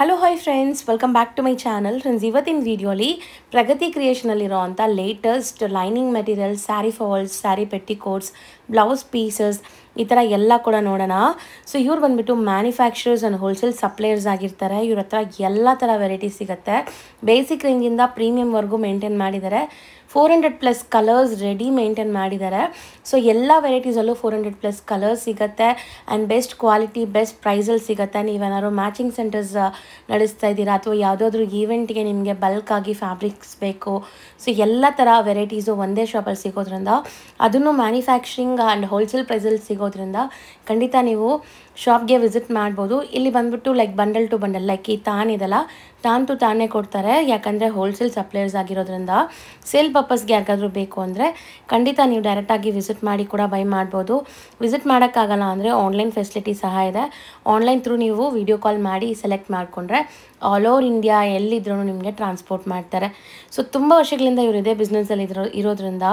Hello hi friends, welcome back to my channel. Friends, ಇವತ್ತಿನ ವಿಡಿಯೋಲಿ ಪ್ರಗತಿ ಕ್ರಿಯೇಷನಲ್ಲಿರೋವಂಥ latest lining material, sari falls, sari petticoats, blouse pieces ಈ ಥರ ಎಲ್ಲ ಕೂಡ ನೋಡೋಣ. ಸೊ ಇವ್ರು ಬಂದುಬಿಟ್ಟು ಮ್ಯಾನುಫ್ಯಾಕ್ಚರರ್ಸ್ ಆ್ಯಂಡ್ ಹೋಲ್ಸೇಲ್ ಸಪ್ಲೈಯರ್ಸ್ ಆಗಿರ್ತಾರೆ. ಇವ್ರ ಹತ್ರ ಎಲ್ಲ ಥರ ವೆರೈಟೀಸ್ ಸಿಗುತ್ತೆ. ಬೇಸಿಕ್ ರೇಂಜಿಂದ ಪ್ರೀಮಿಯಮ್ವರೆಗೂ ಮೇಂಟೈನ್ ಮಾಡಿದ್ದಾರೆ. 400+ ಕಲರ್ಸ್ ರೆಡಿ ಮೇಂಟೈನ್ ಮಾಡಿದ್ದಾರೆ. ಸೊ ಎಲ್ಲ ವೆರೈಟೀಸಲ್ಲೂ 400+ ಕಲರ್ಸ್ ಸಿಗುತ್ತೆ ಆ್ಯಂಡ್ ಬೆಸ್ಟ್ ಕ್ವಾಲಿಟಿ, ಬೆಸ್ಟ್ ಪ್ರೈಸಲ್ಲಿ ಸಿಗುತ್ತೆ. ನೀವೇನಾದ್ರು ಮ್ಯಾಚಿಂಗ್ ಸೆಂಟರ್ಸ್ ನಡೆಸ್ತಾ ಇದ್ದೀರಾ ಅಥವಾ ಯಾವುದಾದ್ರೂ ಈವೆಂಟ್ಗೆ ನಿಮಗೆ ಬಲ್ಕಾಗಿ ಫ್ಯಾಬ್ರಿಕ್ಸ್ ಬೇಕು, ಸೊ ಎಲ್ಲ ಥರ ವೆರೈಟೀಸು ಒಂದೇ ಶಾಪಲ್ಲಿ ಸಿಗೋದ್ರಿಂದ, ಅದನ್ನು ಮ್ಯಾನುಫ್ಯಾಕ್ಚರಿಂಗ್ ಆ್ಯಂಡ್ ಹೋಲ್ಸೇಲ್ ಪ್ರೈಸಲ್ಲಿ ಸಿಗೋದ್ರಿಂದ ಖಂಡಿತ ನೀವು ಶಾಪ್ಗೆ ವಿಸಿಟ್ ಮಾಡ್ಬೋದು. ಇಲ್ಲಿ ಬಂದುಬಿಟ್ಟು like bundle to bundle, like ಈ ತಾನ್ ಇದೆಲ್ಲ ತಾನ್ ಟು ತಾನೇ ಕೊಡ್ತಾರೆ. ಯಾಕಂದರೆ ಹೋಲ್ಸೇಲ್ ಸಪ್ಲೈಯರ್ಸ್ ಆಗಿರೋದ್ರಿಂದ ಸೇಲ್ ಪರ್ಪಸ್ಗೆ ಯಾರಿಗಾದ್ರೂ ಬೇಕು ಅಂದರೆ ಖಂಡಿತ ನೀವು ಡೈರೆಕ್ಟಾಗಿ ವಿಸಿಟ್ ಮಾಡಿ ಕೂಡ ಬೈ ಮಾಡ್ಬೋದು. ವಿಸಿಟ್ ಮಾಡೋಕ್ಕಾಗಲ್ಲ ಅಂದರೆ ಆನ್ಲೈನ್ ಫೆಸಿಲಿಟಿ ಸಹ ಇದೆ. ಆನ್ಲೈನ್ ಥ್ರೂ ನೀವು ವಿಡಿಯೋ ಕಾಲ್ ಮಾಡಿ ಸೆಲೆಕ್ಟ್ ಮಾಡಿಕೊಂಡ್ರೆ ಆಲ್ ಓವರ್ ಇಂಡಿಯಾ ಎಲ್ಲಿದ್ರೂ ನಿಮಗೆ ಟ್ರಾನ್ಸ್ಪೋರ್ಟ್ ಮಾಡ್ತಾರೆ. ಸೊ ತುಂಬ ವರ್ಷಗಳಿಂದ ಇವರು ಇದೇ ಬಿಸ್ನೆಸ್ಸಲ್ಲಿ ಇರೋದ್ರಿಂದ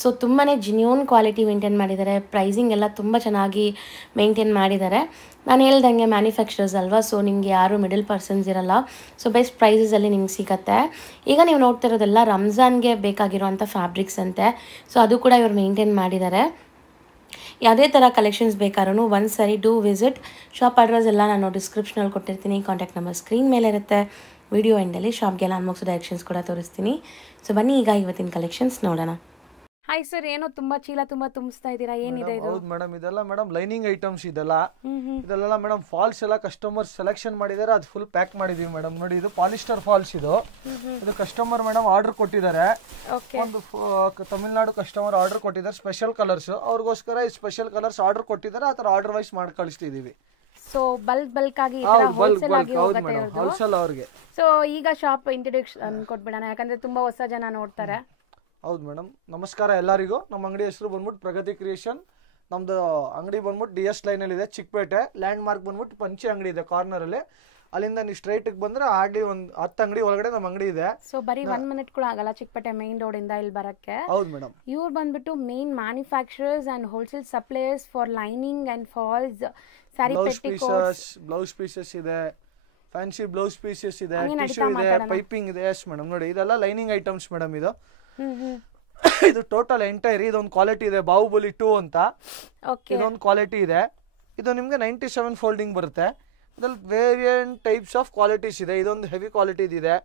ಸೊ ತುಂಬಾ ಜಿನ್ಯೂನ್ ಕ್ವಾಲಿಟಿ ಮೇಂಟೈನ್ ಮಾಡಿದ್ದಾರೆ. ಪ್ರೈಸಿಂಗ್ ಎಲ್ಲ ತುಂಬ ಚೆನ್ನಾಗಿ ಮೇಂಟೈನ್ ಮಾಡಿದ್ದಾರೆ. ನಾನು ಹೇಳ್ದಂಗೆ ಮ್ಯಾನುಫ್ಯಾಕ್ಚರರ್ಸ್ ಅಲ್ವಾ, ಸೊ ನಿಮಗೆ ಯಾರು ಮಿಡಲ್ ಪರ್ಸನ್ಸ್ ಇರಲ್ಲ. ಸೊ ಬೆಸ್ಟ್ ಪ್ರೈಸಸಲ್ಲಿ ನಿಮ್ಗೆ ಸಿಗುತ್ತೆ. ಈಗ ನೀವು ನೋಡ್ತಿರೋದೆಲ್ಲ ರಂಜಾನ್ಗೆ ಬೇಕಾಗಿರೋವಂಥ ಫ್ಯಾಬ್ರಿಕ್ಸ್ ಅಂತೆ. ಸೊ ಅದು ಕೂಡ ಇವರು ಮೇಂಟೈನ್ ಮಾಡಿದ್ದಾರೆ. ಯಾವುದೇ ಥರ ಕಲೆಕ್ಷನ್ಸ್ ಬೇಕಾದ್ರೂ ಒಂದು ಸರಿ ಡೂ ವಿಸಿಟ್. ಶಾಪ್ ಅಡ್ರೆಸ್ ಎಲ್ಲ ನಾನು ಡಿಸ್ಕ್ರಿಪ್ಷನಲ್ಲಿ ಕೊಟ್ಟಿರ್ತೀನಿ. ಕಾಂಟ್ಯಾಕ್ಟ್ ನಂಬರ್ ಸ್ಕ್ರೀನ್ ಮೇಲೆ ಇರುತ್ತೆ. ವಿಡಿಯೋ ಎಂಡಲ್ಲಿ ಶಾಪ್ಗೆಲ್ಲ ಅನ್ಮೋಕ್ಸೋ ಡೈರೆಕ್ಷನ್ಸ್ ಕೂಡ ತೋರಿಸ್ತೀನಿ. ಸೊ ಬನ್ನಿ ಈಗ ಇವತ್ತಿನ ಕಲೆಕ್ಷನ್ಸ್ ನೋಡೋಣ. ಹಾಯ್ ಸರ್, ಏನೋ ತುಂಬಾ ಚೀಲ ತುಂಬಿಸ್ತಾ ಇದ್ದೀರಾ, ಏನಿದೆ ಇದು? ಹೌದು ಮೇಡಮ್, ಇದೆಲ್ಲ ಮೇಡಮ್ ಲೈನಿಂಗ್ ಐಟಮ್ಸ್ ಇದೆಲ್ಲ ಮೇಡಮ್ ಫಾಲ್ಸ್ ಎಲ್ಲ ಕಸ್ಟಮರ್ ಸೆಲೆಕ್ಷನ್ ಮಾಡಿದ್ದಾರೆ. ಅದು ಫುಲ್ ಪ್ಯಾಕ್ ಮಾಡಿದೀವಿ ಮೇಡಮ್. ನೋಡಿ, ಇದು ಪಾಲಿಸ್ಟರ್ ಫಾಲ್ಸ್. ಇದು ಕಸ್ಟಮರ್ ಮೇಡಮ್ ಆರ್ಡರ್ ಕೊಟ್ಟಿದ್ದಾರೆ. ಒಂದು ತಮಿಳ್ನಾಡು ಕಸ್ಟಮರ್ ಆರ್ಡರ್ ಕೊಟ್ಟಿದ್ದಾರೆ. ಸ್ಪೆಷಲ್ ಕಲರ್ಸ್ ಅವ್ರಿಗೋಸ್ಕರ ಈ ಸ್ಪೆಷಲ್ ಕಲರ್ಸ್ ಆರ್ಡರ್ ಕೊಟ್ಟಿದ್ದಾರೆ. ಆ ತರ ಆರ್ಡರ್ ವೈಸ್ ಮಾಡಿ ಕಳಿಸ್ತಿದೀವಿ. ಸೊ ಬಲ್ಕ್ ಆಗಿ ಹೋಲ್ಸೇಲ್ ಅವ್ರಿಗೆ. ಸೊ ಈಗ ಶಾಪ್ ಇಂಟ್ರೊಡಕ್ಷನ್ ಕೊಟ್ಬಿಡೋಣ, ಯಾಕಂದ್ರೆ ತುಂಬಾ ಹೊಸ ಜನ ನೋಡ್ತಾರೆ. ಹೌದು ಮೇಡಮ್, ನಮಸ್ಕಾರ ಎಲ್ಲರಿಗೂ. ನಮ್ಮ ಅಂಗಡಿ ಹೆಸರು ಬಂದ್ಬಿಟ್ಟು ಪ್ರಗತಿ ಕ್ರಿಯೇಷನ್. ನಮ್ದು ಅಂಗಡಿ ಬಂದ್ಬಿಟ್ಟು DS ಲೈನ್ ಅಲ್ಲಿ ಇದೆ, ಚಿಕ್ಕಪೇಟೆ. ಲ್ಯಾಂಡ್ ಮಾರ್ಕ್ ಬಂದ್ಬಿಟ್ಟು ಪಂಚೆ ಅಂಗಡಿ ಇದೆ ಕಾರ್ನರ್ ಅಲ್ಲಿ. ಅಲ್ಲಿಂದ ನೀವು ಸ್ಟ್ರೈಟ್ ಬಂದ್ರೆ ಹಾರ್ಡ್ಲಿ ಒಂದು 10 ಅಂಗಡಿ ಒಳಗಡೆ ನಮ್ಮ ಅಂಗಡಿ ಇದೆ. ಸೊ ಬರೀ 1 ಮಿನಿಟ್ ಕೂಡ ಆಗಲ್ಲ ಚಿಕ್ಕಪೇಟೆ ಮೇನ್ ರೋಡ್ ಇಂದ ಇಲ್ಲಿ ಬರಕ್ಕೆ. ಹೌದು ಮೇಡಮ್. ಇವ್ರು ಬಂದ್ಬಿಟ್ಟು main manufacturers and wholesale suppliers for lining and falls, sari petticoats, blouse pieces ಇದೆ, ಫ್ಯಾನ್ಸಿ ಬ್ಲೌಸ್ ಪೀಸಸ್ ಇದೆ, ಟಿಶ್ಯೂ ಇದೆ, ಪೈಪಿಂಗ್ ಇದೆ. ಎಸ್ ಮೇಡಮ್, ನೋಡಿ ಇದೆಲ್ಲ ಲೈನಿಂಗ್ ಐಟಮ್ಸ್ ಮೇಡಮ್. ಇದು ಟೋಟಲ್ ಎಂಟೈರ್ ಇದೊಂದು ಕ್ವಾಲಿಟಿ ಇದೆ, ಬಾಹುಬಲಿ 2 ಅಂತ. ಇದೊಂದು ಕ್ವಾಲಿಟಿ ಇದೆ. ಇದು ನಿಮ್ಗೆ 97 ಫೋಲ್ಡಿಂಗ್ ಬರುತ್ತೆ. ಇದ್ರಲ್ಲಿ ವೇರಿಯಂಟ್ ಟೈಪ್ಸ್ ಆಫ್ ಕ್ವಾಲಿಟೀಸ್ ಇದೆ. ಇದೊಂದು ಹೆವಿ ಕ್ವಾಲಿಟಿ ಇದೆ.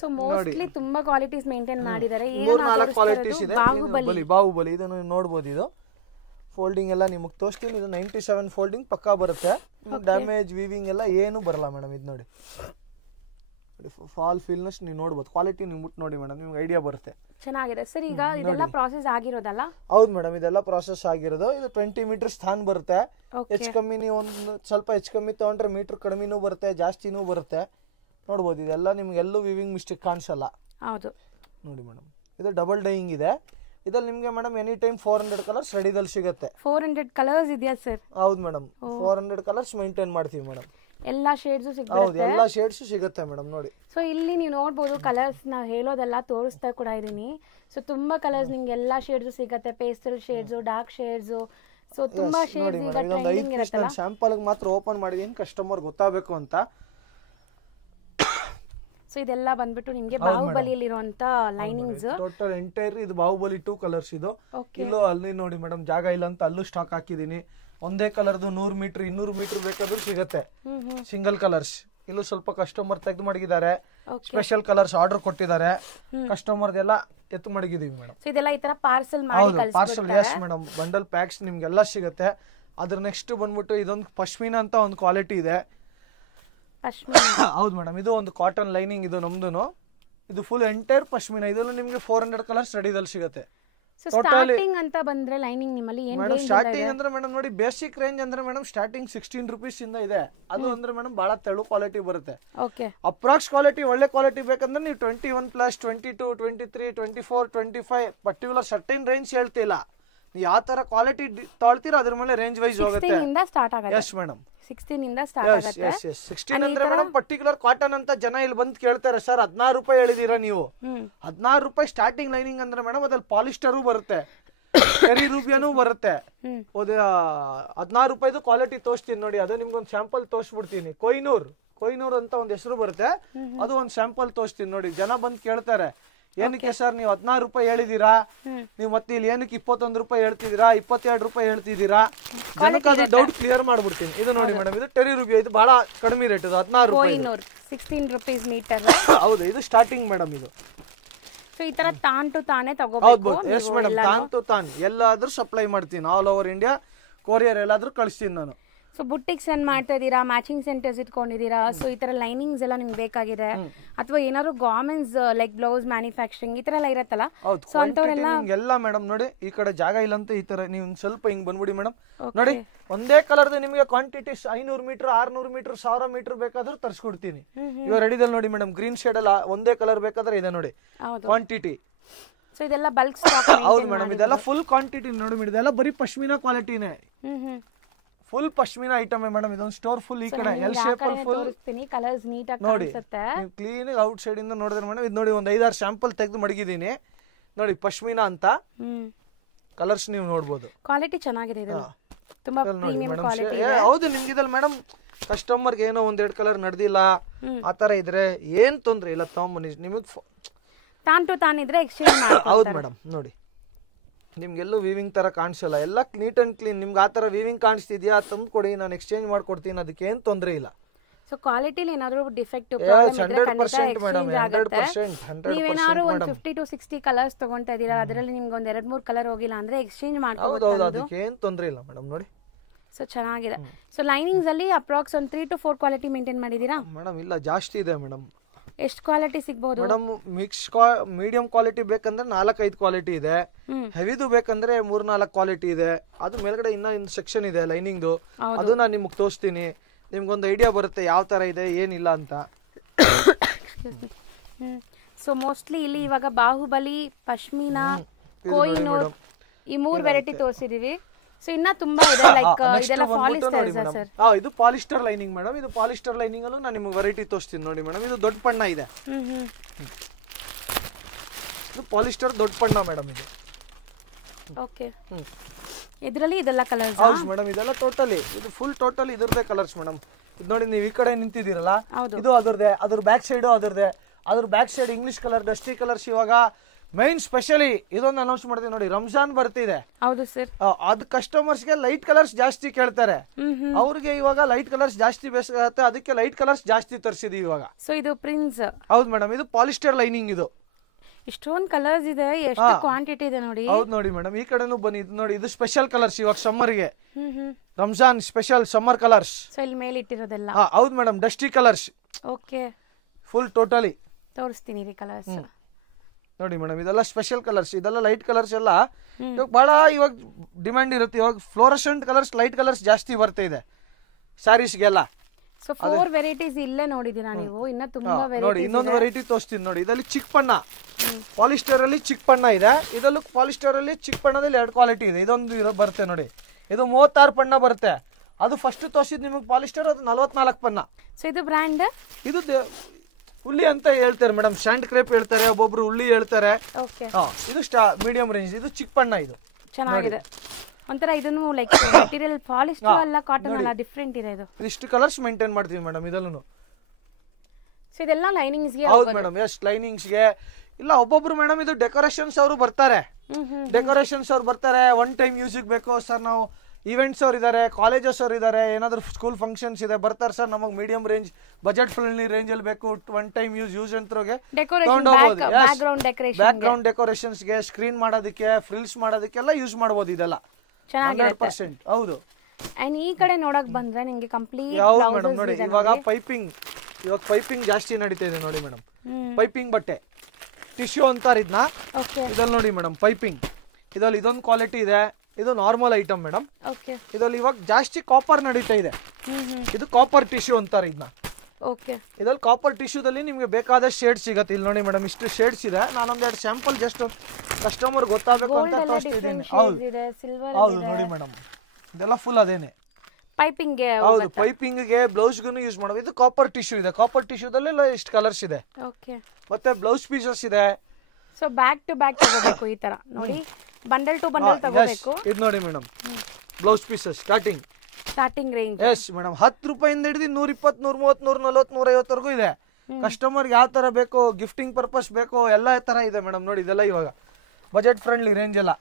ಸೊ ಮೋಸ್ಟ್ಲಿ ತುಂಬಾ ಕ್ವಾಲಿಟೀಸ್ ಮೇಂಟೈನ್ ಮಾಡಿದ್ದಾರೆ. 3-4 ಕ್ವಾಲಿಟೀಸ್ ಇದೆ. ಬಾಹುಬಲಿ ಇದನ್ನು ನೋಡಬಹುದು. ಇದು ಫೋಲ್ಡಿಂಗ್ ಎಲ್ಲ ನಿಮಗೆ ತೋರಿಸ್ತೀನಿ. ಇದು 97 ಫೋಲ್ಡಿಂಗ್ ಪಕ್ಕಾ ಬರುತ್ತೆ. ಡ್ಯಾಮೇಜ್ ವೀವಿಂಗ್ ಎಲ್ಲ ಏನು ಬರಲ್ಲ ಮೇಡಮ್. ಇದು ನೋಡಿ, ಫಾಲ್ ಫೀಲ್ನೆಸ್ ನೀವು ನೋಡಬಹುದು. ಕ್ವಾಲಿಟಿ ನೀವು ಮುಟ್ಟು ನೋಡಿ ಮೇಡಮ್, ನಿಮ್ಗೆ ಐಡಿಯಾ ಬರುತ್ತೆ. ಚೆನ್ನಾಗಿದೆ ಸರ್. ಈಗ ಇದೆಲ್ಲ ಪ್ರಾಸೆಸ್ ಆಗಿರೋದಲ್ಲ? ಹೌದು ಮೇಡಮ್, ಇದೆಲ್ಲ ಪ್ರಾಸೆಸ್ ಆಗಿರೋದು. ಇದು 20 ಮೀಟರ್ ಸ್ಥಾನ ಬರುತ್ತೆ. ಹೆಚ್ಚು ಕಮ್ಮಿ ನೀವು ಒಂದು ಸ್ವಲ್ಪ ಹೆಚ್ಚು ಕಮ್ಮಿ ತಗೊಂಡ್ರೆ ಮೀಟರ್ ಕಡಿಮೆನೂ ಬರುತ್ತೆ, ಜಾಸ್ತಿನೂ ಬರುತ್ತೆ. ನೋಡ್ಬೋದು, ಇದೆಲ್ಲ ನಿಮ್ಗೆ ಎಲ್ಲೂ ವಿವಿಂಗ್ ಮಿಸ್ಟೇಕ್ ಕಾಣಿಸಲ್ಲ. ಹೌದು ನೋಡಿ ಮೇಡಮ್, ಇದು ಡಬಲ್ ಡೈಯಿಂಗ್ ಇದೆ. ಇದ್ರಲ್ಲಿ ನಿಮ್ಗೆ ಮೇಡಮ್ ಎನಿ ಟೈಮ್ 400 ಕಲರ್ಸ್ ರೆಡಿದಲ್ಲಿ ಸಿಗುತ್ತೆ. 400 ಕಲರ್ಸ್ ಇದೆಯಾ ಸರ್? ಹೌದು ಮೇಡಮ್, 400 ಕಲರ್ಸ್ ಮೇಂಟೈನ್ ಮಾಡ್ತೀವಿ ಮೇಡಮ್. ಎಲ್ಲಾ ಶೇಡ್ಸ್ ಸಿಗುತ್ತೆ? ಹೌದು, ಎಲ್ಲಾ ಶೇಡ್ಸ್ ಸಿಗುತ್ತೆ ಮೇಡಮ್. ನೋಡಿ, ಸೊ ಇಲ್ಲಿ ನೀವು ನೋಡಬಹುದು ಕಲರ್ಸ್ ನಾವು ಹೇಳೋದೆಲ್ಲ ತೋರಿಸ್ತಾ ಕೂಡ ಇದೀನಿ. ಸೊ ತುಂಬಾ ಕಲರ್ಸ್ ನಿಮ್ಗೆ ಎಲ್ಲಾ ಶೇಡ್ಸ್ ಸಿಗುತ್ತೆ. Pastel shades, dark shades, so ತುಂಬಾ ಶೇಡ್ಸ್ ಈಗ ಟ್ರೆಂಡಿಂಗ್ ಇರುತ್ತಲ್ಲ. ಸ್ಯಾಂಪಲ್ ಗೆ ಮಾತ್ರ ಓಪನ್ ಮಾಡಿದೀನಿ, ಕಸ್ಟಮರ್ ಗೊತ್ತಾಗಬೇಕು ಅಂತ. ಸೊ ಇದೆಲ್ಲ ಬಂದ್ಬಿಟ್ಟು ನಿಮಗೆ ಬಾಹುಬಲಿಯಲ್ಲಿ ಇರುವಂತ ಲೈನಿಂಗ್ಸ್. ಟೋಟಲ್ ಎಂಟೈರ್ ಇದು ಬಾಹುಬಲಿ 2 ಕಲರ್ಸ್. ಇದು ಇಲ್ಲೂ ಅಲ್ಲಿ ನೋಡಿ ಮೇಡಮ್, ಜಾಗ ಇಲ್ಲ ಅಂತ ಅಲ್ಲೂ ಸ್ಟಾಕ್ ಹಾಕಿದೀನಿ. ಒಂದೇ ಕಲರ್ದು 100 ಮೀಟರ್ 200 ಮೀಟರ್ ಬೇಕಾದ್ರೂ ಸಿಗುತ್ತೆ. ಸಿಂಗಲ್ ಕಲರ್ಸ್ ಇಲ್ಲೂ ಸ್ವಲ್ಪ ಕಸ್ಟಮರ್ ತೆಗೆದು ಮಡಗಿದ್ದಾರೆ. ಸ್ಪೆಷಲ್ ಕಲರ್ಸ್ ಆರ್ಡರ್ ಕೊಟ್ಟಿದ್ದಾರೆ. ಕಸ್ಟಮರ್ ಎಲ್ಲ ಎತ್ತು ಮಡಗಿದೀವಿ ಮೇಡಮ್. ಇದೆಲ್ಲ ಈ ತರ ಪಾರ್ಸಲ್ ಮಾಡಿ ಕಳಿಸ್ಬಿಡ್ತಾರೆ. Parcel, yes madam. Bundle packs ನಿಮ್ಗೆಲ್ಲ ಸಿಗುತ್ತೆ. ಅದ್ರ ನೆಕ್ಸ್ಟ್ ಬಂದ್ಬಿಟ್ಟು ಇದೊಂದು ಪಶ್ಮಿನಾ ಅಂತ ಒಂದು ಕ್ವಾಲಿಟಿ ಇದೆ. ಹೌದು ಮೇಡಮ್, ಇದು ಒಂದು ಕಾಟನ್ ಲೈನಿಂಗ್. ಇದು ನಮ್ದು ಇದು ಫುಲ್ ಎಂಟೈರ್ ಪಶ್ಮಿನಾ. ಇದರಲ್ಲೂ ನಿಮ್ಗೆ 400 ಕಲರ್ಸ್ ರೆಡಿದಲ್ಲಿ ಸಿಗುತ್ತೆ. ಸ್ಟಾರ್ಟಿಂಗ್ ಅಂತ ಬಂದ್ರೆ ಲೈನಿಂಗ್ ನಿಮ್ಮಲ್ಲಿ ಏನು ರೇಂಜ್ ಇದೆ? ಸ್ಟಾರ್ಟಿಂಗ್ ಅಂದ್ರೆ ಮೇಡಮ್ ನೋಡಿ, ಬೇಸಿಕ್ ರೇಂಜ್ ಅಂದ್ರೆ ಮೇಡಮ್ ಸ್ಟಾರ್ಟಿಂಗ್ 16 ರೂಪೀಸ್ ಇಂದ ಇದೆ. ಅದು ಅಂದ್ರೆ ಮೇಡಮ್ ಬಹಳ ತೆಳು ಕ್ವಾಲಿಟಿ ಬರುತ್ತೆ. ಅಪ್ರಾಕ್ಸ್ ಕ್ವಾಲಿಟಿ, ಒಳ್ಳೆ ಕ್ವಾಲಿಟಿ ಬೇಕಂದ್ರೆ ನೀವು 21+, 22, 23, 24, 25 ಪರ್ಟಿಕ್ಯುಲರ್ ಸರ್ಟೈನ್ ರೇಂಜ್ ಹೇಳ್ತಿಲ್ಲ. ನೀವು ಯಾವ ತರ ಕ್ವಾಲಿಟಿ ತೊಳ್ತೀರಾ ಅದ್ರ ಮೇಲೆ ರೇಂಜ್ ವೈಸ್ ಹೋಗುತ್ತೆ. 16 ಇಂದ ಸ್ಟಾರ್ಟ್ ಆಗುತ್ತೆ. 16 ಅಂದ್ರೆ ಮೇಡಮ್ ಪರ್ಟಿಕ್ಯುಲರ್ ಕಾಟನ್ ಅಂತ ಜನ ಇಲ್ಲಿ ಬಂದು ಕೇಳ್ತಾರೆ. ಸರ್ 16 ರೂಪಾಯಿ ಹೇಳಿದೀರಾ ನೀವು. 16 ರೂಪಾಯಿ ಸ್ಟಾರ್ಟಿಂಗ್ ಲೈನಿಂಗ್ ಅಂದ್ರೆ ಮೇಡಮ್ ಅದ್ರಲ್ಲಿ ಪಾಲಿಸ್ಟರು ಬರುತ್ತೆ, ಕೆರಿ ರೂಬಿಯಾನು ಬರುತ್ತೆ. 16 ರೂಪಾಯಿದು ಕ್ವಾಲಿಟಿ ತೋರಿಸ್ತೀನಿ ನೋಡಿ. ಅದು ನಿಮ್ಗೊಂದು ಸ್ಯಾಂಪಲ್ ತೋರಿಸ್ಬಿಡ್ತೀನಿ. ಕೊಯ್ನೂರ್ ಕೊಯ್ನೂರ್ ಅಂತ ಒಂದು ಹೆಸರು ಬರುತ್ತೆ, ಅದು ಒಂದು ಸ್ಯಾಂಪಲ್ ತೋರಿಸ್ತೀನಿ ನೋಡಿ. ಜನ ಬಂದು ಕೇಳ್ತಾರೆ, ಏನಕ್ಕೆ ಸರ್ ನೀವು 16 ರೂಪಾಯಿ ಹೇಳಿದೀರಾ, ನೀವು ಮತ್ತೆ ಇಲ್ಲಿ ಏನಕ್ಕೆ 21 ರೂಪಾಯಿ ಹೇಳ್ತಿದ್ದೀರಾ, 22 ರೂಪಾಯಿ ಹೇಳ್ತಿದ್ದೀರಾ, ಜನಕ್ಕೆ ಅದು ಡೌಟ್ ಕ್ಲಿಯರ್ ಮಾಡ್ಬಿಡ್ತೀನಿ. ಇದು ನೋಡಿ ಮೇಡಮ್, ಇದು ಟೆರಿ ರೂಬಿ, ಇದು ಬಹಳ ಕಡಿಮೆ ರೇಟ್, ಇದು 16 ರೂಪಾಯಿ, 16 ರೂಪೀಸ್ ಮೀಟರ್. ಹೌದು, ಇದು ಸ್ಟಾರ್ಟಿಂಗ್ ಮೇಡಮ್. ಇದು ಸೊ ಈ ತರ ತಾನ್ ಟು ತಾನೇ ತಗೋಬೇಕು. ಎಸ್ ಮೇಡಮ್, ತಾನ್ ಟು ತಾನ್ ಎಲ್ಲಾದ್ರೂ ಸಪ್ಲೈ ಮಾಡ್ತೀನಿ, ಆಲ್ ಓವರ್ ಇಂಡಿಯಾ ಕೊರಿಯರ್ ಎಲ್ಲಾದ್ರೂ ಕಳಿಸ್ತೀನಿ ನಾನು. ಸೊ ಬುಟ್ಟಿಕ್ಸ್ ಅನ್ನು ಮಾಡ್ತಾ ಇದೀರಾ, ಮ್ಯಾಚಿಂಗ್ ಸೆಂಟರ್ಸ್ ಇಟ್ಕೊಂಡಿದ್ದೀರಾ, ಸೊ ಈ ತರ ಲೈನಿಂಗ್ಸ್ ಎಲ್ಲ ನಿಮ್ಗೆ ಬೇಕಾಗಿದೆ, ಅಥವಾ ಏನಾದ್ರು ಗಾರ್ಮೆಂಟ್ಸ್ ಲೈಕ್ ಬ್ಲೌಸ್ ಮ್ಯಾನುಫ್ಯಾಕ್ಚರಿಂಗ್ ಈ ತರ ಎಲ್ಲ ಇರತ್ತಲ್ಲ, ಸೊ ಅಂತವರೆಲ್ಲ ಎಲ್ಲ ಮೇಡಮ್ ನೋಡಿ. ಈ ಕಡೆ ಜಾಗ ಇಲ್ಲ ಅಂತ ಈ ತರ ನೀವು ಸ್ವಲ್ಪ ಹಿಂಗ್ ಬಂದ್ಬಿಡಿ ಮೇಡಮ್. ನೋಡಿ, ಒಂದೇ ಕಲರ್ದು ನಿಮಗೆ ಕ್ವಾಂಟಿಟಿ 500 ಮೀಟರ್ 600 ಮೀಟರ್ 1000 ಮೀಟರ್ ಬೇಕಾದ್ರೂ ತರಿಸ್ಕೊಡ್ತೀನಿ. ಇವಾಗ ರೆಡಿದಲ್ಲಿ ನೋಡಿ ಮೇಡಮ್, ಗ್ರೀನ್ ಶೇಡ್ ಅಲ್ಲ, ಒಂದೇ ಕಲರ್ ಬೇಕಾದ್ರೆ ಇದೆ ನೋಡಿ ಕ್ವಾಂಟಿಟಿ. ಸೊ ಇದೆಲ್ಲ ಬಲ್ಕ್ ಸ್ಟಾಕ್. ಹೌದು ಮೇಡಮ್, ಇದೆಲ್ಲ ಫುಲ್ ಕ್ವಾಂಟಿಟಿ ನೋಡಿ ಮೇಡಮ್, ಇದೆಲ್ಲ ಬರೀ ಪಶ್ಮಿನಾ ಕ್ವಾಲಿಟಿನೇ, ಫುಲ್ ಪಶ್ಮಿನಾ ಐಟಮ್ ಮೇಡಮ್. ಇದೊಂದು ಸ್ಟೋರ್ ಫುಲ್ ಈ ಕಡೆ ಎಲ್ ಶೇಪ್ ಫುಲ್ ಕಲರ್ಸ್ ನೀಟಾಗಿ ನೋಡಿ, ಕಾಣಿಸುತ್ತೆ. ನೀವು ಕ್ಲೀನ್ ಔಟ್ ಸೈಡ್ ಇಂದ ನೋಡಿದ್ರೆ ಮೇಡಮ್, ಇದು ನೋಡಿ ಒಂದು 5-6 ಸ್ಯಾಂಪಲ್ ತೆಗೆದು ಮಡಗಿದೀನಿ ನೋಡಿ, ಪಶ್ಮಿನಾ ಅಂತ ಕಲರ್ಸ್ ನೀವು ನೋಡಬಹುದು. ಕ್ವಾಲಿಟಿ ಚೆನ್ನಾಗಿದೆ, ಇದು ತುಂಬಾ ಪ್ರೀಮಿಯಂ ಕ್ವಾಲಿಟಿ. ಹೌದು, ನಿಮ್ಗೆ ಇದಲ್ಲ ಮೇಡಮ್, ಕಸ್ಟಮರ್ಗೆ ಏನೋ 1-2 ಕಲರ್ ನಡೆದಿಲ್ಲ ಆತರ ಇದ್ರೆ ಏನ್ ತೊಂದ್ರೆ ಇಲ್ಲ, ತಗೊಂಬನ್ನಿ. ನಿಮಗೆ ತಾನ್ ಟು ತಾನ್ ಇದ್ರೆ ಎಕ್ಸ್ಚೇಂಜ್ ಮಾಡ್ತಾರೆ. ಹೌದು ಮೇಡಮ್, ನೋಡಿ ನಿಮ್ಗೆಲ್ಲೂ ವೀವಿಂಗ್ ತರ ಕಾಣಿಸಲ್ಲ, ಎಲ್ಲ ನೀಟ್ ಅಂಡ್ ಕ್ಲೀನ್. ನಿಮ್ಗೆ ಆ ತರ ವೀವಿಂಗ್ ಕಾಣಿಸ್ತಿದ್ಯಾ, ತಂದು ಕೊಡಿ, ನಾನು ಎಕ್ಸ್ಚೇಂಜ್ ಮಾಡ್ಕೊಡ್ತೀನಿ, ಅದಕ್ಕೆ ಏನ್ ತೊಂದ್ರೆ ಇಲ್ಲ. ಸೊ ಕ್ವಾಲಿಟಿಲಿ ಏನಾದ್ರು ಡಿಫೆಕ್ಟ್ ನೀವೇನಾದ್ರು ಒಂದು 50 to 60 ಕಲರ್ಸ್ ತಗೊಂತಾ ಇದೀರಾ, ಅದರಲ್ಲಿ ನಿಮ್ಗೆ ಒಂದ್ 2-3 ಕಲರ್ ಹೋಗಿಲ್ಲ ಅಂದ್ರೆ ಎಕ್ಸ್ಚೇಂಜ್ ಮಾಡ್ಕೊಬಹುದು, ಅದಕ್ಕೆ ಏನ್ ತೊಂದ್ರೆ ಇಲ್ಲ ಮೇಡಮ್. ನೋಡಿ, ಸೊ ಚೆನ್ನಾಗಿದೆ. ಸೊ ಲೈನಿಂಗ್ಸ್ ಅಲ್ಲಿ ಅಪ್ರಾಕ್ಸ್ ಒಂದು 3 to 4 ಕ್ವಾಲಿಟಿ ಮೇಂಟೈನ್ ಮಾಡಿದೀರಾ ಮೇಡಮ್? ಇಲ್ಲ, ಜಾಸ್ತಿ ಇದೆ ಮೇಡಮ್. ಎಷ್ಟು ಕ್ವಾಲಿಟಿ ಸಿಗಬಹುದು ಮೇಡಮ್? ಮೀಡಿಯಂ ಕ್ವಾಲಿಟಿ ಬೇಕಂದ್ರೆ 4-5 ಕ್ವಾಲಿಟಿ ಇದೆ, ಹೆವಿದು ಬೇಕಂದ್ರೆ 3-4 ಕ್ವಾಲಿಟಿ ಇದೆ. ಅದು ಮೇಲ್ಗಡೆ ಇನ್ನ ಸೆಕ್ಷನ್ ಇದೆ ಲೈನಿಂಗ್ದು, ಅದು ನಾನು ನಿಮ್ಗೆ ತೋರಿಸ್ತೀನಿ, ನಿಮ್ಗೊಂದು ಐಡಿಯಾ ಬರುತ್ತೆ ಯಾವ ತರ ಇದೆ ಏನಿಲ್ಲ ಅಂತ. ಸೊ ಮೋಸ್ಟ್ಲಿ ಇಲ್ಲಿ ಇವಾಗ ಬಾಹುಬಲಿ, ಪಶ್ಮಿನಾ, ಕೊಹಿನೂರ್ ಈ 3 ವೆರೈಟಿ ತೋರಿಸಿದೀವಿ. ಸೊ ಇನ್ನ ತುಂಬಾ ಇದೆ, ಲೈಕ್ ಇದೆಲ್ಲ ಪಾಲಿಸ್ಟರ್ ಸರ್. ಇದು ಪಾಲಿಸ್ಟರ್ ಲೈನಿಂಗ್ ಮೇಡಮ್. ಇದು ಪಾಲಿಸ್ಟರ್ ಲೈನಿಂಗ್ ಅಲ್ಲೂ ನಾನು ನಿಮಗೆ ವೆರೈಟಿ ತೋರಿಸ್ತೀನಿ ನೋಡಿ ಮೇಡಮ್. ಇದು ದೊಡ್ಡ ಪಣ್ಣ ಇದೆ, ಇದು ಪಾಲಿಸ್ಟರ್ ದೊಡ್ಡ ಪಣ್ಣ ಮೇಡಮ್. ಇದು ಓಕೆ, ಇದರಲ್ಲಿ ಇದೆಲ್ಲ ಕಲರ್ಸ್. ಹೌದು ಮೇಡಮ್, ಇದೆಲ್ಲ ಟೋಟಲಿ, ಇದು ಫುಲ್ ಟೋಟಲ್ ಇದರದೇ ಕಲರ್ಸ್ ಮೇಡಮ್. ಇದು ನೋಡಿ, ನೀವು ಈ ಕಡೆ ನಿಂತಿದ್ದೀರಲ್ಲ, ಇದು ಅದರದೇ, ಅದ್ರ ಬ್ಯಾಕ್ ಸೈಡ್ ಅದರದೇ, ಅದ್ರ back side English colour, dusty colours. ಇವಾಗ ಮೈನ್ ಸ್ಪೆಷಲಿ ಇದೊಂದು ಅನೌನ್ಸ್ ಮಾಡ್ತೀವಿ ನೋಡಿ, ರಂಜಾನ್ ಬರ್ತಿದೆ. ಹೌದು ಸರ್, ಅದು ಕಸ್ಟಮರ್ಸ್ ಗೆ ಲೈಟ್ ಕಲರ್ಸ್ ಜಾಸ್ತಿ ಕೇಳ್ತಾರೆ, ಅವ್ರಿಗೆ ಇವಾಗ ಲೈಟ್ ಕಲರ್ಸ್ ಜಾಸ್ತಿ ಬೇಕಾಗುತ್ತೆ, ಅದಕ್ಕೆ ಲೈಟ್ ಕಲರ್ಸ್ ಜಾಸ್ತಿ ತರಿಸಿದೀವಿ ಇವಾಗ. ಸೊ ಇದು ಪ್ರಿನ್ಸ್. ಹೌದು ಮೇಡಮ್, ಇದು ಪಾಲಿಸ್ಟರ್ ಲೈನಿಂಗ್. ಇದು ಇಷ್ಟೊಂದು ಕಲರ್ಸ್ ಇದೆ, ಎಷ್ಟು ಕ್ವಾಂಟಿಟಿ ಇದೆ ನೋಡಿ. ಹೌದು ನೋಡಿ ಮೇಡಮ್, ಈ ಕಡೆನೂ ಬನ್ನಿ. ಇದು ನೋಡಿ, ಇದು ಸ್ಪೆಷಲ್ ಕಲರ್ಸ್ ಇವಾಗ ಸಮ್ಮರ್ ಗೆ, Ramzan special summer colours. So ಇಲ್ಲಿ ಮೇಲೆ ಇಟ್ಟಿರೋದೆಲ್ಲ. ಹೌದು madam, dusty colours. Okay, full totally ತೋರಿಸ್ತೀನಿ ರೀ ಕಲರ್ಸ್ ನೋಡಿ ಮೇಡಮ್. ಇದೆಲ್ಲ ಸ್ಪೆಷಲ್ ಕಲರ್ಸ್, ಇದೆಲ್ಲ ಲೈಟ್ ಕಲರ್ಸ್ ಎಲ್ಲ ಇವಾಗ ಬಹಳ ಇವಾಗ ಡಿಮ್ಯಾಂಡ್ ಇರುತ್ತೆ. ಇವಾಗ ಫ್ಲೋರಸೆಂಟ್ ಕಲರ್ಸ್, ಲೈಟ್ ಕಲರ್ಸ್ ಜಾಸ್ತಿ ಬರ್ತಾ ಇದೆ ಸ್ಯಾರೀಸ್ಗೆಲ್ಲ. ಸೊ 4 ವೆರೈಟೀಸ್ ಇಲ್ಲೇ ನೋಡಿದೀರಾ ನೀವು, ಇನ್ನ ತುಂಬಾ ವೆರೈಟಿ. ನೋಡಿ, ಇನ್ನೊಂದು ವೆರೈಟಿ ತೋರಿಸ್ತೀನಿ ನೋಡಿ. ಇದರಲ್ಲಿ ಚಿಕ್ಕ ಬಣ್ಣ, ಪಾಲಿಸ್ಟರ್ ಅಲ್ಲಿ ಚಿಕ್ಕ ಬಣ್ಣ ಇದೆ. ಇದರಲ್ಲೂ ಪಾಲಿಸ್ಟರ್ ಅಲ್ಲಿ ಚಿಕ್ಕ ಬಣ್ಣದಲ್ಲಿ 2 ಕ್ವಾಲಿಟಿ ಇದೆ. ಇದೊಂದು ಬರುತ್ತೆ ನೋಡಿ, ಇದು 36 ಬಣ್ಣ ಬರುತ್ತೆ. ಅದು ಫಸ್ಟ್ ತೋರಿಸಿದ್ ನಿಮಗೆ ಪಾಲಿಸ್ಟರ್, ಅದು 44 ಬಣ್ಣ. ಸೊ ಇದು ಬ್ರ್ಯಾಂಡ್, ಇದು ಹುಳ್ಳಿ ಅಂತ ಹೇಳ್ತಾರೆ ಮೇಡಮ್, ಸ್ಯಾಂಡ್ ಕ್ರೇಪ್ ಹೇಳ್ತಾರೆ, ಒಬ್ಬೊಬ್ರು ಹುಳ್ಳಿ ಹೇಳ್ತಾರೆ. ಇದು ಮೀಡಿಯಂ ರೇಂಜ್, ಇದು ಚಿಕ್ಕ ಬಣ್ಣ. ಇದು ಚೆನ್ನಾಗಿದೆ, ಒಂಥರ ಇದನ್ನು ಲೈಕ್ ಮೆಟೀರಿಯಲ್ ಪಾಲಿಸ್ಟರ್ ಅಲ್ಲ, ಕಾಟನ್ ಅಲ್ಲ, ಡಿಫರೆಂಟ್ ಇದೆ. ಇದು ಇಷ್ಟು ಕಲರ್ಸ್ ಮೇಂಟೈನ್ ಮಾಡ್ತೀವಿ ಮೇಡಮ್ ಇದಲ್ಲೂ. ಸೊ ಇದೆಲ್ಲ ಲೈನಿಂಗ್ಸ್ ಗೆ. ಹೌದು ಮೇಡಮ್, ಎಷ್ಟು ಲೈನಿಂಗ್ಸ್ ಗೆ ಇಲ್ಲ. ಒಬ್ಬೊಬ್ರು ಮೇಡಮ್ ಇದು ಡೆಕೋರೇಷನ್ಸ್ ಅವರು ಬರ್ತಾರೆ, ಡೆಕೋರೇಷನ್ಸ್ ಅವ್ರು ಬರ್ತಾರೆ, ಒನ್ ಟೈಮ್ ಯೂಸಿಗೆ ಬೇಕು ಸರ್, ನಾವು ಈವೆಂಟ್ಸ್ ಅವ್ರು ಇದಾರೆ, ಕಾಲೇಜಸ್ ಅವ್ರು ಇದಾರೆ, ಏನಾದ್ರು ಸ್ಕೂಲ್ ಫಂಕ್ಷನ್ಸ್ ಇದೆ, ಬರ್ತಾರೆ ಸರ್, ನಮಗೆ medium range, budget friendly range ಅಲ್ಲಿ ಬೇಕು, ಒನ್ ಟೈಮ್ ಯೂಸ್ ಅಂತರೋಗೆ ಬ್ಯಾಕ್ ಗ್ರೌಂಡ್ ಡೆಕೋರೇಷನ್ಸ್ ಗೆ, ಸ್ಕ್ರೀನ್ ಮಾಡೋದಕ್ಕೆ, ಫ್ರಿಲ್ಸ್ ಮಾಡೋದಕ್ಕೆಲ್ಲ ಯೂಸ್ ಮಾಡಬಹುದು. ಇದೆಲ್ಲ 100%. ಹೌದು. ಅಂಡ್ ಈ ಕಡೆ ನೋಡಕ್ ಬಂದ್ರೆ ನಿಮಗೆ ಕಂಪ್ಲೀಟ್ ಮೇಡಮ್ ನೋಡಿ, ಇವಾಗ ಪೈಪಿಂಗ್ ಜಾಸ್ತಿ ನಡೀತಾ ಇದೆ ನೋಡಿ ಮೇಡಮ್. ಪೈಪಿಂಗ್ ಬಟ್ಟೆ ಟಿಶ್ಯೂ ಅಂತಾರೆ ಇದನ್ನ. ಇದ್ರಲ್ಲಿ ನೋಡಿ ಮೇಡಮ್, ಪೈಪಿಂಗ್ ಇದ್ರಲ್ಲಿ ಇದೊಂದು ಕ್ವಾಲಿಟಿ ಇದೆ, ಇದು ನಾರ್ಮಲ್ ಐಟಮ್ ಮೇಡಮ್. ಇದ್ರಲ್ಲಿ ಇವಾಗ ಜಾಸ್ತಿ ಕಾಪರ್ ನಡೀತಾ ಇದೆ, ಇದು ಕಾಪರ್ ಟಿಶ್ಯೂ ಅಂತಾರೆ ಇದನ್ನ. ಇದ್ರಲ್ಲಿ ಕಾಪರ್ ಟಿಶ್ಯೂದಲ್ಲಿ ನಿಮ್ಗೆ ಬೇಕಾದ ಶೇಡ್ಸ್ ಸಿಗತ್ತೆ. ಇಲ್ಲಿ ನೋಡಿ ಮೇಡಮ್, ಇಷ್ಟು ಶೇಡ್ಸ್ ಇದೆ. ನಾನೊಂದೆರಡು ಸ್ಯಾಂಪಲ್ ಜಸ್ಟ್ ಕಸ್ಟಮರ್ ಗೊತ್ತಾಗಬೇಕು ಅಂತ ತೋರಿಸ್ತಿದ್ದೀನಿ. ಹೌದು ನೋಡಿ ಮೇಡಮ್, ಇದೆಲ್ಲ ಫುಲ್ ಅದೇನೆ ಪೈಪಿಂಗ್. ಹೌದು, ಪೈಪಿಂಗ್ ಗೆ ಬ್ಲೌಸ್ ಗೂ ಯೂಸ್ ಮಾಡೋದು. ಇದು ಕಾಪರ್ ಟಿಶ್ಯೂ ಇದೆ, ಕಾಪರ್ ಟಿಶ್ಯೂದಲ್ಲಿ ಇಷ್ಟು ಕಲರ್ಸ್ ಇದೆ, ಮತ್ತೆ ಬ್ಲೌಸ್ ಪೀಸಸ್ ಇದೆ. ಸೊ ಬ್ಯಾಕ್ ಟು ಬ್ಯಾಕ್ ತಗೋಬೇಕು ಈ ತರ ನೋಡಿ, ಬಂಡಲ್ ಟು ಬಂಡಲ್ ತಗೋಬೇಕು. ಇದು ನೋಡಿ madam, blouse pieces starting starting range. Yes madam, 10 ರೂಪಾಯಿಂದ ಹಿಡಿದು 120, 130, 140, 150 ಇದೆ. ಕಸ್ಟಮರ್ ಯಾವ ತರ ಬೇಕು, ಗಿಫ್ಟಿಂಗ್ ಪರ್ಪಸ್ ಬೇಕು, ಎಲ್ಲಾ ತರ ಇದೆ ಮೇಡಮ್. ನೋಡಿ ಇದೆಲ್ಲ ಇವಾಗ ಬಜೆಟ್ ಫ್ರೆಂಡ್ಲಿ ರೇಂಜ್ ಎಲ್ಲ.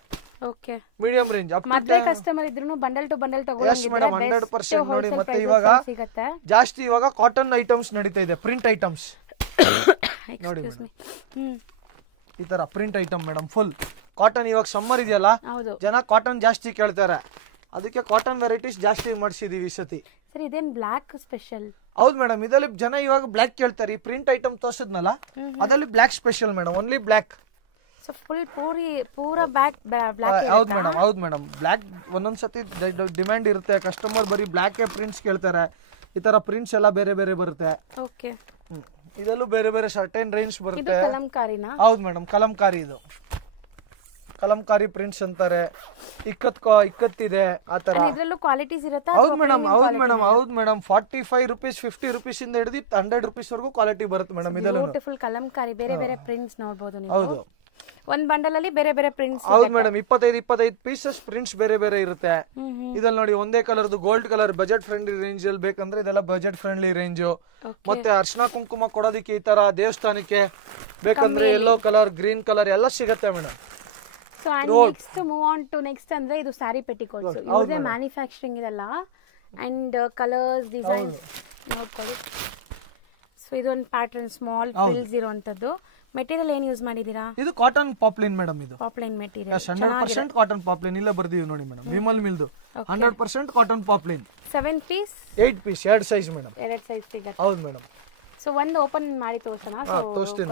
Okay, medium range. ಮತ್ತೆ ಕಸ್ಟಮರ್ ಇದ್ರೂ ಬಂಡಲ್ ಟು ಬಂಡಲ್ ತಗೊಳ್ಳೋಂಗಿದ್ರೆ ಮೇಡಮ್ 100% ನೋಡಿ. ಮತ್ತೆ ಇವಾಗ ಜಾಸ್ತಿ ಇವಾಗ ಕಾಟನ್ ಐಟಮ್ಸ್ ನಡೀತಾ ಇದೆ, ಪ್ರಿಂಟ್ ಐಟಮ್ಸ್ ನೋಡಿ ಈ ತರ print item madam. Full cotton. ಇವಾಗ ಸಮ್ಮರ್ ಇದೆಯಲ್ಲ, ಜನ ಕಾಟನ್ ಜಾಸ್ತಿ ಕೇಳ್ತಾರೆ, ಅದಕ್ಕೆ ಕಾಟನ್ ವೆರೈಟೀಸ್ ಜಾಸ್ತಿ ಮಾಡಿಸಿದೀವಿ ಈ ಸತಿ. ಸರ್ ಇದೇನ್ ಬ್ಲಾಕ್ ಸ್ಪೆಷಲ್? ಹೌದು ಮೇಡಮ್, ಇದರಲ್ಲಿ ಜನ ಇವಾಗ ಬ್ಲಾಕ್ ಕೇಳ್ತಾರೆ. ಈ ಪ್ರಿಂಟ್ ಐಟಮ್ ತೋರ್ಸಿದ್ನಲ್ಲ ಅದರಲ್ಲಿ black special madam, only black. So full ಪೂರಾ ಬ್ಲಾಕ್. ಹೌದು ಮೇಡಮ್, ಹೌದು ಮೇಡಮ್. ಬ್ಲಾಕ್ ಒಂದೊಂದ್ಸತಿ ಡಿಮ್ಯಾಂಡ್ ಇರುತ್ತೆ, ಕಸ್ಟಮರ್ ಬರೀ ಬ್ಲಾಕ್ ಪ್ರಿಂಟ್ಸ್ ಕೇಳ್ತಾರೆ. ಈ ತರ ಪ್ರಿಂಟ್ಸ್ ಎಲ್ಲ ಬೇರೆ ಬೇರೆ ಬರುತ್ತೆ. ಓಕೆ, ಇದಲ್ಲೂ ಬೇರೆ ಬೇರೆ ಸರ್ಟೇನ್ ರೇಂಜ್ ಬರುತ್ತೆ. ಕಲಂಕಾರಿನಾ? ಹೌದು ಮೇಡಮ್, ಕಲಂಕಾರಿ. ಇದು ಕಲಂಕಾರಿ ಪ್ರಿಂಟ್ಸ್ ಅಂತಾರೆ. ಇಕ್ಕತ್ತಿದೆ ಆ ತರ. ಇದರಲ್ಲೂ ಕ್ವಾಲಿಟೀಸ್ ಇರುತ್ತಾ? ಹೌದು ಮೇಡಮ್, ಹೌದು ಮೇಡಮ್, ಹೌದು ಮೇಡಮ್. 45 ರೂಪೀಸ್, 50 ರೂಪೀಸ್ ಇಂದ ಹಿಡಿದು 100 ರೂಪೀಸ್ ವರೆಗೂ ಕ್ವಾಲಿಟಿ ಬರುತ್ತೆ ಮೇಡಮ್. ಇದೆಲ್ಲ ಬ್ಯೂಟಿಫುಲ್ ಕಲಂಕಾರಿ, ಬೇರೆ ಬೇರೆ ಪ್ರಿಂಟ್ಸ್ ನೋಡಬಹುದು ನೀವು. ಹೌದು, ಒಂದ್ ಬಂಡಲ್ ಅಲ್ಲಿ ಬೇರೆ ಬೇರೆ ಪ್ರಿಂಟ್ಸ್. ಹೌದು ಮೇಡಮ್, 25 ಪೀಸಸ್ ಪ್ರಿಂಟ್ಸ್ ಬೇರೆ ಬೇರೆ ಇರುತ್ತೆ. ಇದ್ರಲ್ಲಿ ನೋಡಿ ಒಂದೇ ಕಲರ್ದು gold colour budget friendly range ಅಲ್ಲಿ ಬೇಕಂದ್ರೆ ಇದೆಲ್ಲ ಬಜೆಟ್ ಫ್ರೆಂಡ್ಲಿ ರೇಂಜ್. ಮತ್ತೆ ಅರ್ಶನ ಕುಂಕುಮ ಕೊಡೋದಕ್ಕೆ ಈ ತರ ದೇವಸ್ಥಾನಕ್ಕೆ ಬೇಕಂದ್ರೆ ಯೆಲ್ಲೋ ಕಲರ್, ಗ್ರೀನ್ ಕಲರ್ ಎಲ್ಲ ಸಿಗುತ್ತೆ madam. So and next move on to next ಅಂದ್ರೆ ಇದು ಸ್ಯಾರಿ ಪೆಟಿಕೋಟ್ಸ್. ಇವ್ರದೇ ಮ್ಯಾನುಫ್ಯಾಕ್ಚರಿಂಗ್ ಇದೆಲ್ಲ ಅಂಡ್ ಕಲರ್ಸ್ ಡಿಸೈನ್ಸ್ ನೋಡ್ಕೊಳ್ಳಿ. ಸೊ ಇದೊಂದು ಪ್ಯಾಟರ್ನ್ ಸ್ಮಾಲ್ ಫ್ರಿಲ್ಸ್ ಇರುವಂತದ್ದು. ಮೆಟೀರಿಯಲ್ ಏನ್ ಯೂಸ್ ಮಾಡಿದೀರಾ? ಇದು ಕಾಟನ್ ಪಾಪ್ಲಿನ್ ಮೇಡಮ್. ಇದು ಪಾಪ್ಲಿನ್ ಮೆಟೀರಿಯಲ್, 100% ಕಾಟನ್ ಪಾಪ್ಲಿನ್. ಇಲ್ಲ ಬರ್ದೀವಿ ನೋಡಿ ಮೇಡಮ್, ವಿಮಲ್ ಮಿಲ್ದು 100% cotton poplin. 7 piece, 8 piece, 2 size madam. 2 size ಸಿಗುತ್ತೆ. ಹೌದು ಮೇಡಮ್. ಸೊ ಒಂದು ಓಪನ್ ಮಾಡಿ ತೋರ್ಸೋಣ, ಸೊ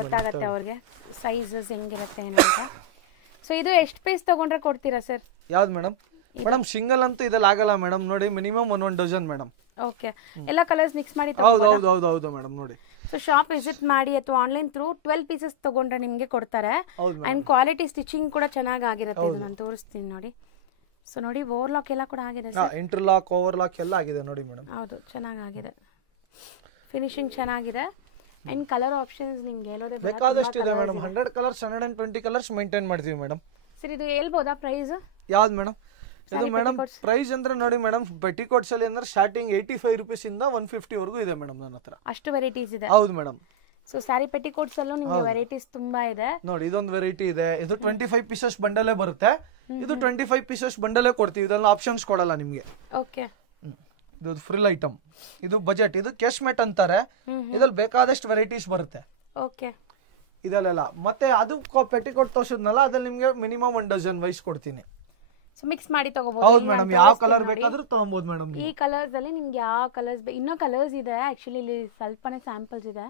ಗೊತ್ತಾಗತ್ತೆ ಅವ್ರಿಗೆ ಸೈಜಸ್ ಹೆಂಗಿರುತ್ತೆ ಏನು ಅಂತ. ಸೊ ಇದು ಎಷ್ಟು ಪೀಸ್ ತಗೊಂಡ್ರೆ ಕೊಡ್ತೀರಾ ಸರ್? ಯಾವ್ದು ಮೇಡಮ್? ಮೇಡಮ್ ಸಿಂಗಲ್ ಅಂತೂ ಇದೆಲ್ಲ ಆಗಲ್ಲ ಮೇಡಮ್. ನೋಡಿ ಮಿನಿಮಮ್ 1 ಡಜನ್ ಮೇಡಮ್. ಓಕೆ, ಎಲ್ಲ ಕಲರ್ಸ್ ಮಿಕ್ಸ್ ಮಾಡಿ. ಹೌದು ಹೌದು ಹೌದು ಹೌದು ಮೇಡಮ್. ನೋಡಿ, ಸೊ ಶಾಪ್ ವಿಸಿಟ್ ಮಾಡಿ ಅಥವಾ ಆನ್ಲೈನ್ ಥ್ರೂ 12 ಪೀಸಸ್ ತಗೊಂಡ್ರೆ ನಿಮಗೆ ಕೊಡ್ತಾರೆ. ಅಂಡ್ ಕ್ವಾಲಿಟಿ ಸ್ಟಿಚಿಂಗ್ ಕೂಡ ಚೆನ್ನಾಗಿ ಆಗಿರುತ್ತೆ. ಇದು ನಾನು ತೋರಿಸ್ತೀನಿ ನೋಡಿ. ಸೊ ನೋಡಿ ಓವರ್ಲಾಕ್ ಎಲ್ಲ ಕೂಡ ಆಗಿದೆ ಸರ್. ಇಂಟರ್ಲಾಕ್, ಓವರ್ಲಾಕ್ ಎಲ್ಲ ಆಗಿದೆ ನೋಡಿ ಮೇಡಮ್. ಹೌದು, ಚೆನ್ನಾಗಿದೆ, ಫಿನಿಶಿಂಗ್ ಚೆನ್ನಾಗಿದೆ. ಅಂಡ್ ಕಲರ್ ಆಪ್ಷನ್ಸ್ ನಿಮಗೆ ಹೇಳೋದೇ ಬೇಕಾದಷ್ಟು ಇದೆ ಮೇಡಮ್. 100 ಕಲರ್ಸ್, 120 ಕಲರ್ಸ್ ಮೇಂಟೈನ್ ಮಾಡ್ತೀವಿ ಮೇಡಮ್. ಸರ್ ಇದು ಹೇಳ್ಬೋದಾ ಪ್ರೈಸ್? ಯಾವ್ದು ಮೇಡಮ್? ಇದು ಮೇಡಮ್ ಪ್ರೈಸ್ ಅಂದ್ರೆ ನೋಡಿ ಮೇಡಮ್, ಪೆಟಿಕೋಟ್ಸ್ ಅಲ್ಲಿ ಅಂದ್ರೆ ಸ್ಟಾರ್ಟಿಂಗ್ 85 ರೂಪೀಸ್ ಇಂದ 150 ವರೆಗೂ ಇದೆ ಮೇಡಮ್ ನನ್ನ ಹತ್ರ. ಅಷ್ಟು ವೆರೈಟೀಸ್ ಇದೆ? ಹೌದು ಮೇಡಮ್. ಸೊ ಸ್ಯಾರಿ ಪೆಟಿಕೋಟ್ಸ್ ಅಲ್ಲೂ ನಿಮಗೆ ವೆರೈಟೀಸ್ ತುಂಬಾ ಇದೆ ನೋಡಿ. ಇದೊಂದು ವೆರೈಟಿ ಇದೆ, ಇದು 25 ಪೀಸಸ್ ಬಂಡಲೇ ಬರುತ್ತೆ. ಇದು 25 ಪೀಸಸ್ ಬಂಡಲೇ ಕೊಡ್ತೀವಿ, ಇದೆಲ್ಲ ಆಪ್ಷನ್ಸ್ ಕೊಡಲ್ಲ ನಿಮಗೆ. ಓಕೆ, ಇದು ಫ್ರಿಲ್ ಐಟಮ್. ಇದು ಬಜೆಟ್, ಇದು ಕೇಶ್ಮೆಟ್ ಅಂತಾರೆ. ಇದ್ರಲ್ಲಿ ಬೇಕಾದಷ್ಟು ವೆರೈಟೀಸ್ ಬರುತ್ತೆ. ಓಕೆ, ಇದಲ್ಲೆಲ್ಲ ಮತ್ತೆ ಅದು ಪೆಟಿಕೋಟ್ ತೋರ್ಸಿದ್ನಲ್ಲ ಅದ್ರಲ್ಲಿ ನಿಮ್ಗೆ ಮಿನಿಮಮ್ 1 ಡಜನ್ ವೈಸ್ ಕೊಡ್ತೀನಿ. ಸೊ ಮಿಕ್ಸ್ ಮಾಡಿ ತಗೋಬಹುದು. ಹೌದು ಮೇಡಮ್, ಯಾವ ಕಲರ್ ಬೇಕಾದ್ರೂ ತಗೊಬಹುದು ಮೇಡಮ್. ಈ ಕಲರ್ಸ್ ಅಲ್ಲಿ ನಿಮ್ಗೆ ಯಾವ ಕಲರ್ಸ್ ಇನ್ನೂ ಕಲರ್ಸ್ ಇದೆ. ಆಕ್ಚುಲಿ ಇಲ್ಲಿ ಸ್ವಲ್ಪನೇ ಸ್ಯಾಂಪಲ್ಸ್ ಇದೆ.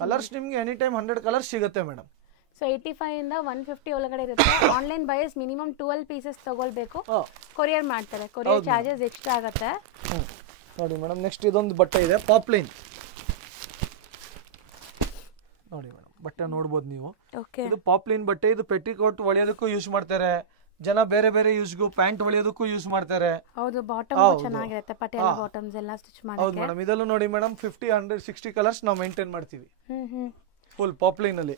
ಕಲರ್ಸ್ ನಿಮ್ಗೆ ಎನಿ ಟೈಮ್ 100 ಕಲರ್ಸ್ ಸಿಗುತ್ತೆ ಮೇಡಮ್. ಸೊ 85 ಇಂದ 150 ಒಳಗಡೆ ಇರುತ್ತೆ. ಆನ್ಲೈನ್ ಬಯರ್ಸ್ ಮಿನಿಮಮ್ 12 ಪೀಸಸ್ ತಗೊಳ್ಬೇಕು. ಕೊರಿಯರ್ ಮಾಡ್ತಾರೆ, ಕೊರಿಯರ್ ಚಾರ್ಜಸ್ ಎಕ್ಸ್ಟ್ರಾ ಆಗುತ್ತೆ. ನೋಡಿ ಮೇಡಮ್, ನೆಕ್ಸ್ಟ್ ಇದೊಂದು ಬಟ್ಟೆ ಇದೆ ಪಾಪ್ಲಿನ್. ನೋಡಿ ಮೇಡಮ್, ಬಟ್ಟೆ ನೋಡ್ಬೋದು ನೀವು. ಇದು ಪಾಪ್ಲಿನ್ ಬಟ್ಟೆ. ಇದು ಪೆಟಿಕೋಟ್ ಹೊಳೆಯೋದಕ್ಕೂ ಯೂಸ್ ಮಾಡ್ತಾರೆ ಜನ, ಬೇರೆ ಬೇರೆ ಯೂಸ್ಗೂ, ಪ್ಯಾಂಟ್ ಹೊಳೆಯೋದಕ್ಕೂ ಯೂಸ್ ಮಾಡ್ತಾರೆ. ಹೌದು, ಬಾಟಮ್ ಚೆನ್ನಾಗಿರುತ್ತೆ, ಪಟೇಲ ಬಾಟಮ್ಸ್ ಎಲ್ಲ ಸ್ಟಿಚ್ ಮಾಡಿ. ಹೌದು ಮೇಡಮ್. ಇದಲ್ಲೂ ನೋಡಿ ಮೇಡಮ್ 50, 100, 60 ಕಲರ್ಸ್ ನಾವು ಮೇಂಟೈನ್ ಮಾಡ್ತೀವಿ ಫುಲ್ ಪಾಪ್ಲಿನ್ ಅಲ್ಲಿ.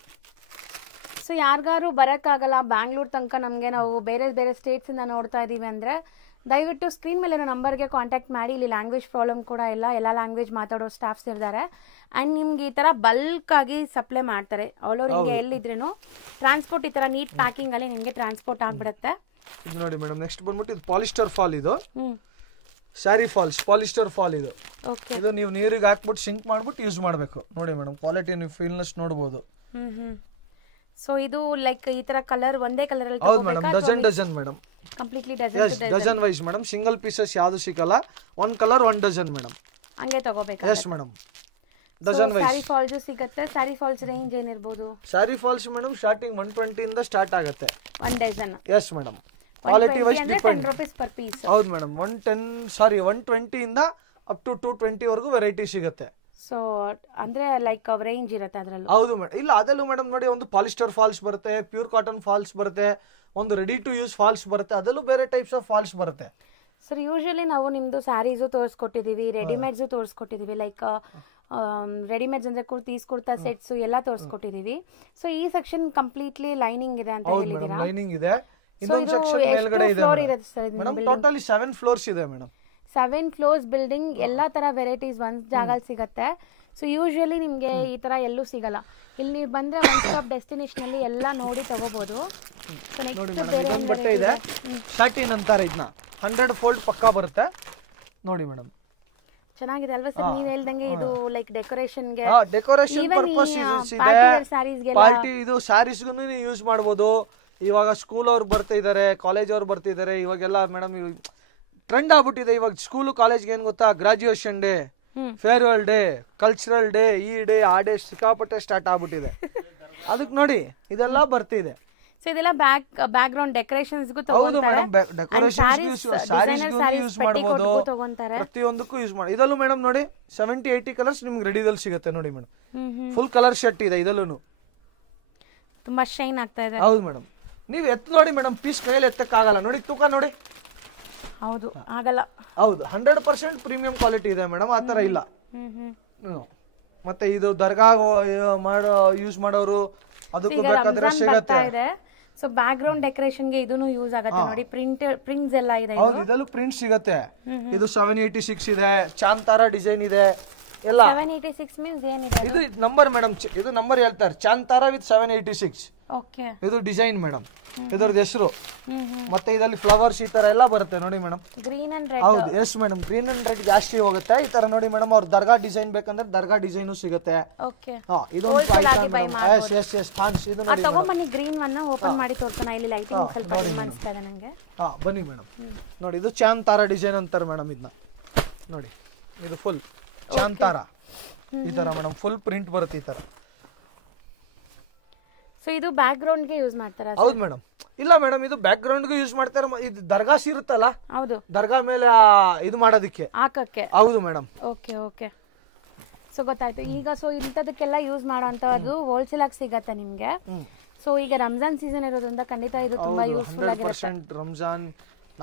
ಸೊ ಯಾರಿಗಾರು ಬರೋಕ್ಕಾಗಲ್ಲ ಬ್ಯಾಂಗ್ಳೂರ್ ತನಕ, ನಮಗೆ ನಾವು ಬೇರೆ ಬೇರೆ ಸ್ಟೇಟ್ಸ್ ಇಂದ ನೋಡ್ತಾ ಇದೀವಿ ಅಂದ್ರೆ ದಯವಿಟ್ಟು ಸ್ಕ್ರೀನ್ ಮೇಲೆ ನಂಬರ್ಗೆ ಕಾಂಟ್ಯಾಕ್ಟ್ ಮಾಡಿ. ಇಲ್ಲಿ ಲ್ಯಾಂಗ್ವೇಜ್ ಪ್ರಾಬ್ಲಮ್ ಕೂಡ ಇಲ್ಲ, ಎಲ್ಲ ಲ್ಯಾಂಗ್ವೇಜ್ ಮಾತಾಡೋ ಸ್ಟಾಫ್ಸ್ ಇರ್ತಾರೆ. ಅಂಡ್ ನಿಮ್ಗೆ ಈ ತರ ಬಲ್ಕ್ ಆಗಿ ಸಪ್ಲೈ ಮಾಡ್ತಾರೆ. ಆಲ್ ಓವರ್ ಇಂಡಿಯಾ ಎಲ್ಲಿದ್ರೂ ಟ್ರಾನ್ಸ್ಪೋರ್ಟ್ ಈ ತರ ನೀಟ್ ಪ್ಯಾಕಿಂಗ್ ಅಲ್ಲಿ ನಿಮ್ಗೆ ಟ್ರಾನ್ಸ್ಪೋರ್ಟ್ ಆಗ್ಬಿಡುತ್ತೆ. ಇದು ನೋಡಿ ಮೇಡಮ್, ನೆಕ್ಸ್ಟ್ ಬಂದ್ಬಿಟ್ಟು ಇದು ಪಾಲಿಸ್ಟರ್ ಫಾಲ್. ಇದು ಸ್ಯಾರಿ ಫಾಲ್ಸ್ ಪಾಲಿಸ್ಟರ್ ಫಾಲ್. ಇದು ಇದು ನೀವು ನೀರಿಗೆ ಹಾಕ್ಬಿಟ್ಟು ಸಿಂಕ್ ಮಾಡ್ಬಿಟ್ಟು ಯೂಸ್ ಮಾಡ್ಬೇಕು. ನೋಡಿ ಮೇಡಮ್, ಕ್ವಾಲಿಟಿ ನೀವು ಫೀಲ್ನೆಸ್ ನೋಡಬಹುದು. ಸೊ ಇದು ಲೈಕ್ ಈ ತರ ಕಲರ್ ಒಂದೇ ಕಲರ್ ಅಲ್ಲಿ? ಹೌದು madam, dozen madam. Completely dozen wise madam. Single pieces ಯಾವುದು ಸಿಗಲ್ಲ. 1 ಕಲರ್ 1 ಡಜನ್ ಮೇಡಮ್. ಹಂಗೆ ತಗೋಬೇಕು. Yes madam, dozen wise. Sari falls ಸಿಗುತ್ತೆ. ಸ್ಯಾರಿ ಫಾಲ್ಸ್ ರೇಂಜ್ ಏನಿರಬಹುದು? ಸ್ಯಾರಿ ಫಾಲ್ಸ್ ಮೇಡಮ್ ಸ್ಟಾರ್ಟಿಂಗ್ 120 ಇಂದ ಸ್ಟಾರ್ಟ್ ಆಗುತ್ತೆ. 1 dozen? Yes madam. Quality wise depend. 10 rupees per piece. ಹೌದು madam. 120 ಇಂದ ಅಪ್ ಟು 220 ವರೆಗೂ ವೆರೈಟಿ ಸಿಗುತ್ತೆ. ಸೊ ಅಂದ್ರೆ ಲೈಕ್ ರೇಂಜ್ ಇರುತ್ತೆ ಅದರಲ್ಲೂ? ಹೌದು ಮೇಡಮ್. ಇಲ್ಲ ಅದಲ್ಲೂ ಮೇಡಮ್ ನೋಡಿ, ಒಂದು ಪಾಲಿಸ್ಟರ್ ಫಾಲ್ಸ್ ಬರುತ್ತೆ, ಪ್ಯೂರ್ ಕಾಟನ್ ಫಾಲ್ಸ್ ಬರುತ್ತೆ, ಒಂದು ರೆಡಿ ಟು ಯೂಸ್ ಫಾಲ್ಸ್ ಬರುತ್ತೆ, ಅದಲ್ಲೂ ಬೇರೆ ಟೈಪ್ಸ್ ಆಫ್ ಫಾಲ್ಸ್ ಬರುತ್ತೆ. ಸರ್ ಯೂಶಲಿ ನಾವು ನಿಮ್ದು ಸ್ಯಾರೀಸು ತೋರಿಸ್ಕೊಟ್ಟಿದೀವಿ, ರೆಡಿಮೇಡ್ಸು ತೋರಿಸ್ಕೊಟ್ಟಿದೀವಿ. ಲೈಕ್ ರೆಡಿಮೇಡ್ಸ್ ಅಂದ್ರೆ ಕುರ್ತೀಸ್, ಕುರ್ತಾ ಸೆಟ್ಸ್ ಎಲ್ಲ ತೋರಿಸ್ಕೊಟ್ಟಿದೀವಿ. ಸೊ ಈ ಸೆಕ್ಷನ್ ಕಂಪ್ಲೀಟ್ಲಿ ಲೈನಿಂಗ್ ಇದೆ ಅಂತ ಹೇಳಿದೀರಾ? ಲೈನಿಂಗ್ ಇದೆ. ಇನ್ನೊಂದು ಸೆಕ್ಷನ್ ಮೇಲ್ಗಡೆ ಇದೆ ಮೇಡಮ್. ಟೋಟಲಿ 7 ಫ್ಲೋರ್ಸ್ ಇದೆ ಮೇಡಮ್. 7 ಫ್ಲೋರ್ಸ್ ಬಿಲ್ಡಿಂಗ್ ಎಲ್ಲಾ ತರ ವೆರೈಟೀಸ್ ಒಂದ್ ಜಾಗದಲ್ಲಿ ಸಿಗುತ್ತೆ. ಸೊ ಯೂಶುವಲಿ ನಿಮ್ಗೆ ಈ ತರ ಎಲ್ಲೂ ಸಿಗಲ್ಲ. ಇಲ್ಲಿ ನೀವು ಬಂದ್ರೆ ಒನ್ ಸ್ಟಾಪ್ ಡೆಸ್ಟಿನೇಷನ್ ಅಲ್ಲಿ ಎಲ್ಲ ನೋಡಿ ತಗೋಬಹುದು. ಸೊ ನೆಕ್ಸ್ಟ್ ಬೇರೆ ಒಂದು ಬಟ್ಟೆ ಇದೆ, ಶಾಟಿನ್ ಅಂತಾರೆ ಇದನ್ನ. 100 ಫೋಲ್ಡ್ ಪಕ್ಕಾ ಬರುತ್ತೆ ನೋಡಿ ಮೇಡಮ್. ಚೆನ್ನಾಗಿದೆ ಅಲ್ವಾ ಸರ್? ನೀವ್ ಹೇಳ್ದಂಗೆ ಇದು ಲೈಕ್ ಡೆಕೋರೇಷನ್ ಗೆ, ಡೆಕೋರೇಷನ್ ಪರ್ಪಸ್ ಇದೆ. ಪಾರ್ಟಿ ಇದು ಸ್ಯಾರೀಸ್ಗೂ ಯೂಸ್ ಮಾಡಬಹುದು. ಇವಾಗ ಸ್ಕೂಲ್ ಅವ್ರು ಬರ್ತಾ ಇದಾರೆ, ಕಾಲೇಜ್ ಅವ್ರು ಬರ್ತಿದ್ದಾರೆ. ಇವಾಗೆಲ್ಲ ಮೇಡಮ್ ಟ್ರೆಂಡ್ ಆಗ್ಬಿಟ್ಟಿದೆ. ಇವಾಗ ಸ್ಕೂಲ್ ಕಾಲೇಜ್ಗೆ ಏನ್ ಗೊತ್ತಾ, graduation day, farewell day, cultural day, ಈ ಡೇ ಆ ಡೇ ಸಿಕ್ಕಾಪಟ್ಟೆ ಸ್ಟಾರ್ಟ್ ಆಗ್ಬಿಟ್ಟಿದೆ. ಅದಕ್ಕೆ ನೋಡಿ ಇದೆಲ್ಲ ಬರ್ತಿದೆ. ಸೊ ಇದೆಲ್ಲ ಬ್ಯಾಕ್ ಗ್ರೌಂಡ್ ಡೆಕೋರೇಷನ್ಸ್ ಗೂ ಹೌದು ತಗೊಂತಾರೆ. ಮೇಡಮ್, ಡೆಕೋರೇಷನ್ ಯೂಸ್ ಮಾಡಬಹುದು, ಪ್ರತಿಯೊಂದಕ್ಕೂ ಯೂಸ್ ಮಾಡಿ. ಇದಲ್ಲೂ ಮೇಡಮ್ ನೋಡಿ 70-80 ಕಲರ್ಸ್ ನಿಮ್ಗೆ ರೆಡಿದಲ್ಲಿ ಸಿಗುತ್ತೆ ನೋಡಿ ಮೇಡಮ್. ಫುಲ್ ಕಲರ್ ಶರ್ಟ್ ಇದೆ ಇದಲ್ಲೂ, ತುಂಬಾ ಶೈನ್ ಆಗ್ತಾ ಇದೆ. ಹೌದು ಮೇಡಮ್, ನೀವು ಎತ್ ನೋಡಿ ಮೇಡಮ್, ಪೀಸ್ ಕೈಯಲ್ಲಿ ಎತ್ತಕ್ಕಾಗಲ್ಲ ನೋಡಿ, ತೂಕ ನೋಡಿ. ಹೌದು ಆಗಲ್ಲ. ಹೌದು 100% ಪ್ರೀಮಿಯಂ ಕ್ವಾಲಿಟಿ ಇದೆ ಮೇಡಮ್, ಆ ತರ ಇಲ್ಲ. ಮತ್ತೆ ಇದು ದರ್ಗಾ ಮಾಡೋ ಯೂಸ್ ಮಾಡೋರು ಅದಕ್ಕೂ ಬೇಕಾದ್ರೆ ಸಿಗುತ್ತೆ. ಸೊ ಬ್ಯಾಕ್ ಗ್ರೌಂಡ್ ಡೆಕೋರೇಷನ್ ಗೆ ಇದನ್ನು ಯೂಸ್ ಆಗುತ್ತೆ ನೋಡಿ. ಪ್ರಿಂಟ್ಸ್ ಎಲ್ಲ ಇದೆ. ಹೌದು ಇದಲ್ಲೂ ಪ್ರಿಂಟ್ ಸಿಗುತ್ತೆ. ಇದು 786 ಇದೆ, ಚಾಂತಾರ ಡಿಸೈನ್ ಇದೆ ಎಲ್ಲ. 786 ಮೀನ್ಸ್ ಏನಿದೆ? ಇದು ನಂಬರ್ ಮೇಡಮ್, ಇದು ನಂಬರ್ ಹೇಳ್ತಾರೆ, ಚಾಂತಾರ ವಿತ್ 786. ಓಕೆ, ಇದು ಡಿಸೈನ್ ಮೇಡಮ್, ಇದರದ್ದು ಹೆಸರು. ಮತ್ತೆ ಇದರಲ್ಲಿ ಫ್ಲವರ್ಸ್ ಈ ತರ ಎಲ್ಲ ಬರುತ್ತೆ ನೋಡಿ ಮೇಡಮ್. Green and red. ಹೌದು yes madam, green and red ಜಾಸ್ತಿ ಹೋಗುತ್ತೆ. ಈ ತರ ನೋಡಿ ಮೇಡಮ್, ಅವ್ರ ದರ್ಗಾ ಡಿಸೈನ್ ಬೇಕಂದ್ರೆ ದರ್ಗಾ ಡಿಸೈನ್ ಸಿಗುತ್ತೆ. ಓಕೆ, ಇದೊಂದು ಎಸ್ ಎಸ್ ಥಾನ್ಸ್. ಇದು ನೋಡಿ ತಗೊಂಬನ್ನಿ, ಗ್ರೀನ್ ಒನ್ ಓಪನ್ ಮಾಡಿ ತೋರ್ಸೋಣ. ಇಲ್ಲಿ ಲೈಟಿಂಗ್ ಸ್ವಲ್ಪ ಅನಿಸ್ತಾ ಇದೆ ನನಗೆ. ಬನ್ನಿ ಮೇಡಮ್ ನೋಡಿ, ಇದು ಚಾಂತಾರ ಡಿಸೈನ್ ಅಂತಾರೆ ಮೇಡಮ್. ಇದನ್ನ ನೋಡಿ, ಇದು ಫುಲ್ ಚಾಂತಾರ ಈ ತರ ಮೇಡಮ್, ಫುಲ್ ಪ್ರಿಂಟ್ ಬರುತ್ತೆ ಈ ತರ. ಸೊ ಇದು ಬ್ಯಾಕ್ ಗ್ರೌಂಡ್ ಗೆ ಯೂಸ್ ಮಾಡ್ತಾರಾ? ಹೌದು ಮೇಡಮ್. ಇಲ್ಲ ಮೇಡಮ್, ಇದು ಬ್ಯಾಕ್ ಗ್ರೌಂಡ್ ಗೆ ಯೂಸ್ ಮಾಡ್ತಾರೆ. ಇದು ದರ್ಗಾಸ್ ಇರುತ್ತಲ್ಲ, ಹೌದು, ದರ್ಗಾ ಮೇಲೆ ಇದು ಮಾಡೋದಕ್ಕೆ ಹಾಕಕ್ಕೆ. ಹೌದು ಮೇಡಮ್. ಓಕೆ ಓಕೆ, ಸೊ ಗೊತ್ತಾಯ್ತು ಈಗ. ಸೊ ಇಂಥದಕ್ಕೆಲ್ಲ ಯೂಸ್ ಮಾಡೋಂಥದ್ದು ಹೋಲ್ಸೇಲ್ ಆಗಿ ಸಿಗತ್ತೆ ನಿಮ್ಗೆ. ಸೊ ಈಗ ರಂಜಾನ್ ಸೀಸನ್ ಇರೋದ್ರಿಂದ ಖಂಡಿತ ಇದು ತುಂಬಾ ಯೂಸ್ಫುಲ್ ಆಗಿರುತ್ತೆ. ರಂಜಾನ್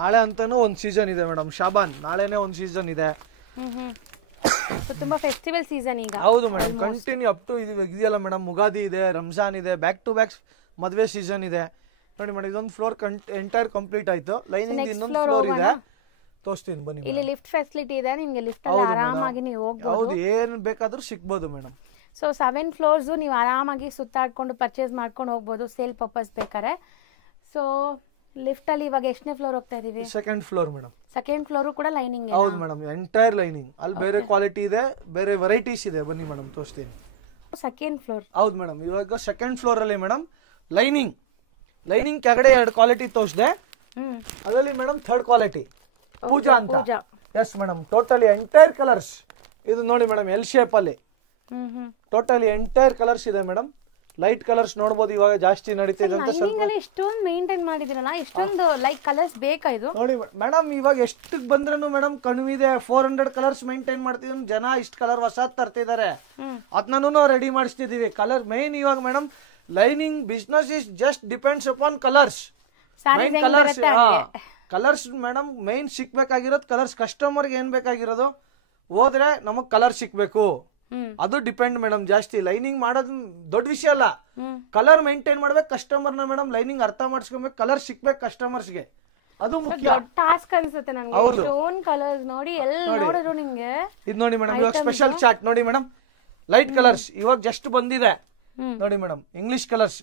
ನಾಳೆ ಅಂತಾನು ಒಂದು ಸೀಸನ್ ಇದೆ ಮೇಡಮ್, ಶಾಬಾನ್ ನಾಳೆನೇ ಒಂದು ಸೀಸನ್ ಇದೆ. ಸೊ ತುಂಬಾ ಫೆಸ್ಟಿವಲ್ ಸೀಸನ್ ಈಗ. ಹೌದು ಮೇಡಮ್, ಕಂಟಿನ್ಯೂ ಅಪ್ ಟು ಇದೆಯಲ್ಲ ಮೇಡಮ್, ಮುಗಾದಿ ಇದೆ, ರಂಜಾನ್ ಇದೆ, ಬ್ಯಾಕ್ ಟು ಬ್ಯಾಕ್ ಮದ್ವೆ ಸೀಸನ್ ಇದೆ ನೋಡಿ ಮೇಡಮ್. ಇದೊಂದು ಫ್ಲೋರ್ ಎಂಟೈರ್ ಕಂಪ್ಲೀಟ್ ಆಯ್ತು. ಲೈನಿಂಗ್ ಇನ್ನೊಂದು ಫ್ಲೋರ್ ಇದೆ, ತೋರಿಸ್ತೀನಿ ಬನ್ನಿ. ಇಲ್ಲಿ ಲಿಫ್ಟ್ ಫೆಸಿಲಿಟಿ ಇದೆ ನಿಮ್ಗೆ, ಲಿಫ್ಟ್ ಅಲ್ಲಿ ಆರಾಮಾಗಿ ನೀವು ಹೋಗಬಹುದು. ಹೌದು, ಏನ್ ಬೇಕಾದ್ರೂ ಸಿಗ್ಬೋದು ಮೇಡಮ್. ಸೊ 7 ಫ್ಲೋರ್ಸ್ ನೀವು ಆರಾಮಾಗಿ ಸುತ್ತಾಡ್ಕೊಂಡು ಪರ್ಚೇಸ್ ಮಾಡ್ಕೊಂಡು ಹೋಗ್ಬೋದು, ಸೇಲ್ ಪರ್ಪಸ್ ಬೇಕಾರೆ. ಸೊ ಲಿಫ್ಟ್ ಅಲ್ಲಿ ಇವಾಗ ಎಷ್ಟನೇ ಫ್ಲೋರ್ ಹೋಗ್ತಾ ಇದೀವಿ? Second floor madam. Second floor ಕೂಡ ಲೈನಿಂಗ್? ಹೌದು ಮೇಡಮ್, ಎಂಟೈರ್ ಲೈನಿಂಗ್. ಅಲ್ಲಿ ಬೇರೆ ಕ್ವಾಲಿಟಿ ಇದೆ, ಬೇರೆ ವೆರೈಟೀಸ್ ಇದೆ, ಬನ್ನಿ ಮೇಡಮ್ ತೋರಿಸ್ತೀನಿ. Second floor. ಹೌದು ಮೇಡಮ್, ಇವಾಗ ಸೆಕೆಂಡ್ ಫ್ಲೋರ್ ಅಲ್ಲಿ ಮೇಡಮ್ ಲೈನಿಂಗ್ ಕೆಳಗಡೆ 2 ಕ್ವಾಲಿಟಿ ತೋರಿಸಿದೆ. ಅದರಲ್ಲಿ ಮೇಡಮ್ 3rd ಕ್ವಾಲಿಟಿ ಪೂಜಾ ಅಂತ. Yes madam, totally entire colours. ಇದು ನೋಡಿ ಮೇಡಮ್, ಎಲ್ ಶೇಪ್ ಅಲ್ಲಿ ಟೋಟಲಿ ಎಂಟೈರ್ ಕಲರ್ಸ್ ಇದೆ ಮೇಡಮ್. ಲೈಟ್ ಕಲರ್ಸ್ ನೋಡಬಹುದು, ಇವಾಗ ಜಾಸ್ತಿ ನಡೀತಿದೆ ಅಂತ. ಸ್ವಲ್ಪ ಇಷ್ಟೊಂದು ಮೇಂಟೈನ್ ಮಾಡಿದಿರಲ್ಲ, ಇಷ್ಟೊಂದು ಲೈಟ್ ಕಲರ್ಸ್ ಬೇಕಾ ಇದು? ನೋಡಿ ಮೇಡಮ್, ಇವಾಗ ಎಷ್ಟು ಬಂದ್ರೂ ಮೇಡಮ್ ಕಡಿಮೆ 400 ಕಲರ್ಸ್ ಮೇಂಟೈನ್ ಮಾಡ್ತಿದ್ರು ಜನ. ಇಷ್ಟು ಕಲರ್ ಹೊಸದ್ ತರ್ತಿದ್ದಾರೆ, ಅದನ್ನೂ ನಾವು ರೆಡಿ ಮಾಡಿಸ್ತಿದೀವಿ. ಕಲರ್ ಮೈನ್ ಇವಾಗ madam, lining business is just depends upon colours. Main colours madam, main ಸಿಕ್ಬೇಕಾಗಿರೋದು ಕಲರ್ಸ್. ಕಸ್ಟಮರ್ಗೆ ಏನ್ ಬೇಕಾಗಿರೋದು, ಹೋದ್ರೆ ನಮಗ್ ಕಲರ್ ಸಿಕ್ಬೇಕು, ಅದು ಡಿಪೆಂಡ್ ಮೇಡಮ್. ಜಾಸ್ತಿ ಲೈನಿಂಗ್ ಮಾಡೋದು ದೊಡ್ಡ ವಿಷಯ ಅಲ್ಲ, ಕಲರ್ ಮೇಂಟೈನ್ ಮಾಡ್ಬೇಕು ಕಸ್ಟಮರ್ ನ ಮೇಡಮ್. ಲೈನಿಂಗ್ ಅರ್ಥ ಮಾಡಿಸ್ಕೊಬೇಕು, ಕಲರ್ ಸಿಕ್ಬೇಕು ಕಸ್ಟಮರ್ಸ್ಗೆ, ಅದು ಮುಖ್ಯ. ಟಾಸ್ಕ್ ಅನ್ಸುತ್ತೆ ನನಗೆ. ಓನ್ ಕಲರ್ಸ್ ನೋಡಿ, ಎಲ್ಲ ನೋಡಿದ್ರು ನಿಮ್ಗೆ. ಇದು ನೋಡಿ ಮೇಡಮ್, ಇವಾಗ ಸ್ಪೆಷಲ್ ಚಾರ್ಟ್ ನೋಡಿ ಮೇಡಮ್, ಲೈಟ್ ಕಲರ್ಸ್ ಇವಾಗ ಜಸ್ಟ್ ಬಂದಿದೆ ನೋಡಿ ಮೇಡಮ್, ಇಂಗ್ಲಿಷ್ ಕಲರ್ಸ್.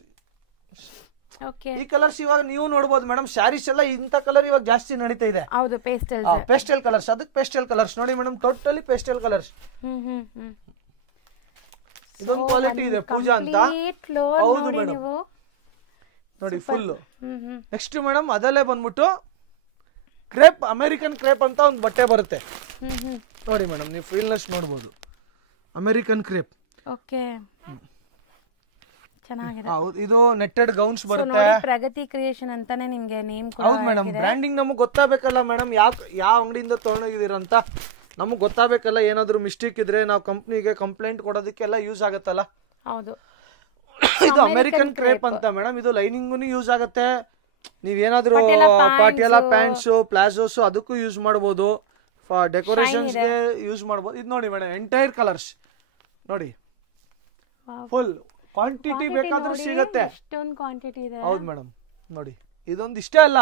ಈ ಕಲರ್ಸ್ ಇವಾಗ ನೀವು ನೋಡಬಹುದು ಮೇಡಮ್. ಸ್ಯಾರೀಸ್ ಎಲ್ಲ ಇಂತ ಕಲರ್ ಇವಾಗ ಜಾಸ್ತಿ ನಡೀತಾ ಇದೆ. ಹೌದು, ಪೇಸ್ಟಲ್ ಕಲರ್ಸ್. ಅದಕ್ಕೆ ಪೇಸ್ಟಲ್ ಕಲರ್ಸ್ ನೋಡಿ ಮೇಡಮ್, ಟೋಟಲಿ ಪೇಸ್ಟಲ್ ಕಲರ್ಸ್. ಇದೊಂದು ಕ್ವಾಲಿಟಿ ಇದೆ ಪೂಜಾ ಅಂತ. ಹೌದು ಮೇಡಮ್, ನೋಡಿ ಫುಲ್. ನೆಕ್ಸ್ಟ್ ಮೇಡಮ್, ಅದಲ್ಲೇ ಬಂದ್ಬಿಟ್ಟು ಕ್ರೇಪ್, ಅಮೆರಿಕನ್ ಕ್ರೇಪ್ ಅಂತ ಒಂದು ಬಟ್ಟೆ ಬರುತ್ತೆ ನೋಡಿ ಮೇಡಮ್. ನೀವು ಫೀಲ್ನೆಸ್ ನೋಡಬಹುದು, ಅಮೆರಿಕನ್ ಕ್ರೇಪ್. ಓಕೆ, ಚೆನ್ನಾಗಿದೆ. ಇದು ನೆಟ್ಟೆಡ್ ಗೌನ್ಸ್ ಬರುತ್ತೆ. ಪ್ರಗತಿ ಕ್ರಿಯೇಷನ್ ಅಂತಾನೆ ನಿಮ್ಗೆ ನೇಮ್ ಕೂಡ. ಹೌದು ಮೇಡಮ್, ಬ್ರ್ಯಾಂಡಿಂಗ್ ನಮಗೆ ಗೊತ್ತಾಗಬೇಕಲ್ಲ ಮೇಡಮ್, ಯಾವ ಅಂಗಡಿಯಿಂದ ತಗೊಂಡೋಗಿದ್ದೀರಾ ಅಂತ ನಮಗೆ ಗೊತ್ತಾಗಬೇಕಲ್ಲ. ಏನಾದ್ರು ಮಿಸ್ಟೇಕ್ ಇದ್ರೆ ನಾವು ಕಂಪ್ನಿಗೆ ಕಂಪ್ಲೇಂಟ್ ಕೊಡೋದಕ್ಕೆಲ್ಲ ಯೂಸ್ ಆಗತ್ತಲ್ಲ. ಹೌದು, ಇದು ಅಮೆರಿಕನ್ ಕ್ರೇಪ್ ಅಂತ ಮೇಡಮ್. ಇದು ಲೈನಿಂಗ್ ಯೂಸ್ ಆಗತ್ತೆ. ನೀವೇನಾದ್ರೂ ಪಾಟಿಯಾಲ ಪ್ಯಾಂಟ್ಸ್, ಪ್ಲಾಜೋಸ್ ಅದಕ್ಕೂ ಯೂಸ್ ಮಾಡಬಹುದು, ಡೆಕೋರೇಷನ್ಸ್ ಗೆ ಯೂಸ್ ಮಾಡಬಹುದು. ಇದು ನೋಡಿ ಮೇಡಮ್, ಎಂಟೈರ್ ಕಲರ್ಸ್ ನೋಡಿ, ಫುಲ್ ಕ್ವಾಂಟಿಟಿ ಬೇಕಾದ್ರೂ ಸಿಗತ್ತೆ. ಎಷ್ಟೊಂದು ಕ್ವಾಂಟಿಟಿ ಇದೆ. ಹೌದು ಮೇಡಮ್, ನೋಡಿ ಇದೊಂದು ಇಷ್ಟೇ ಅಲ್ಲ,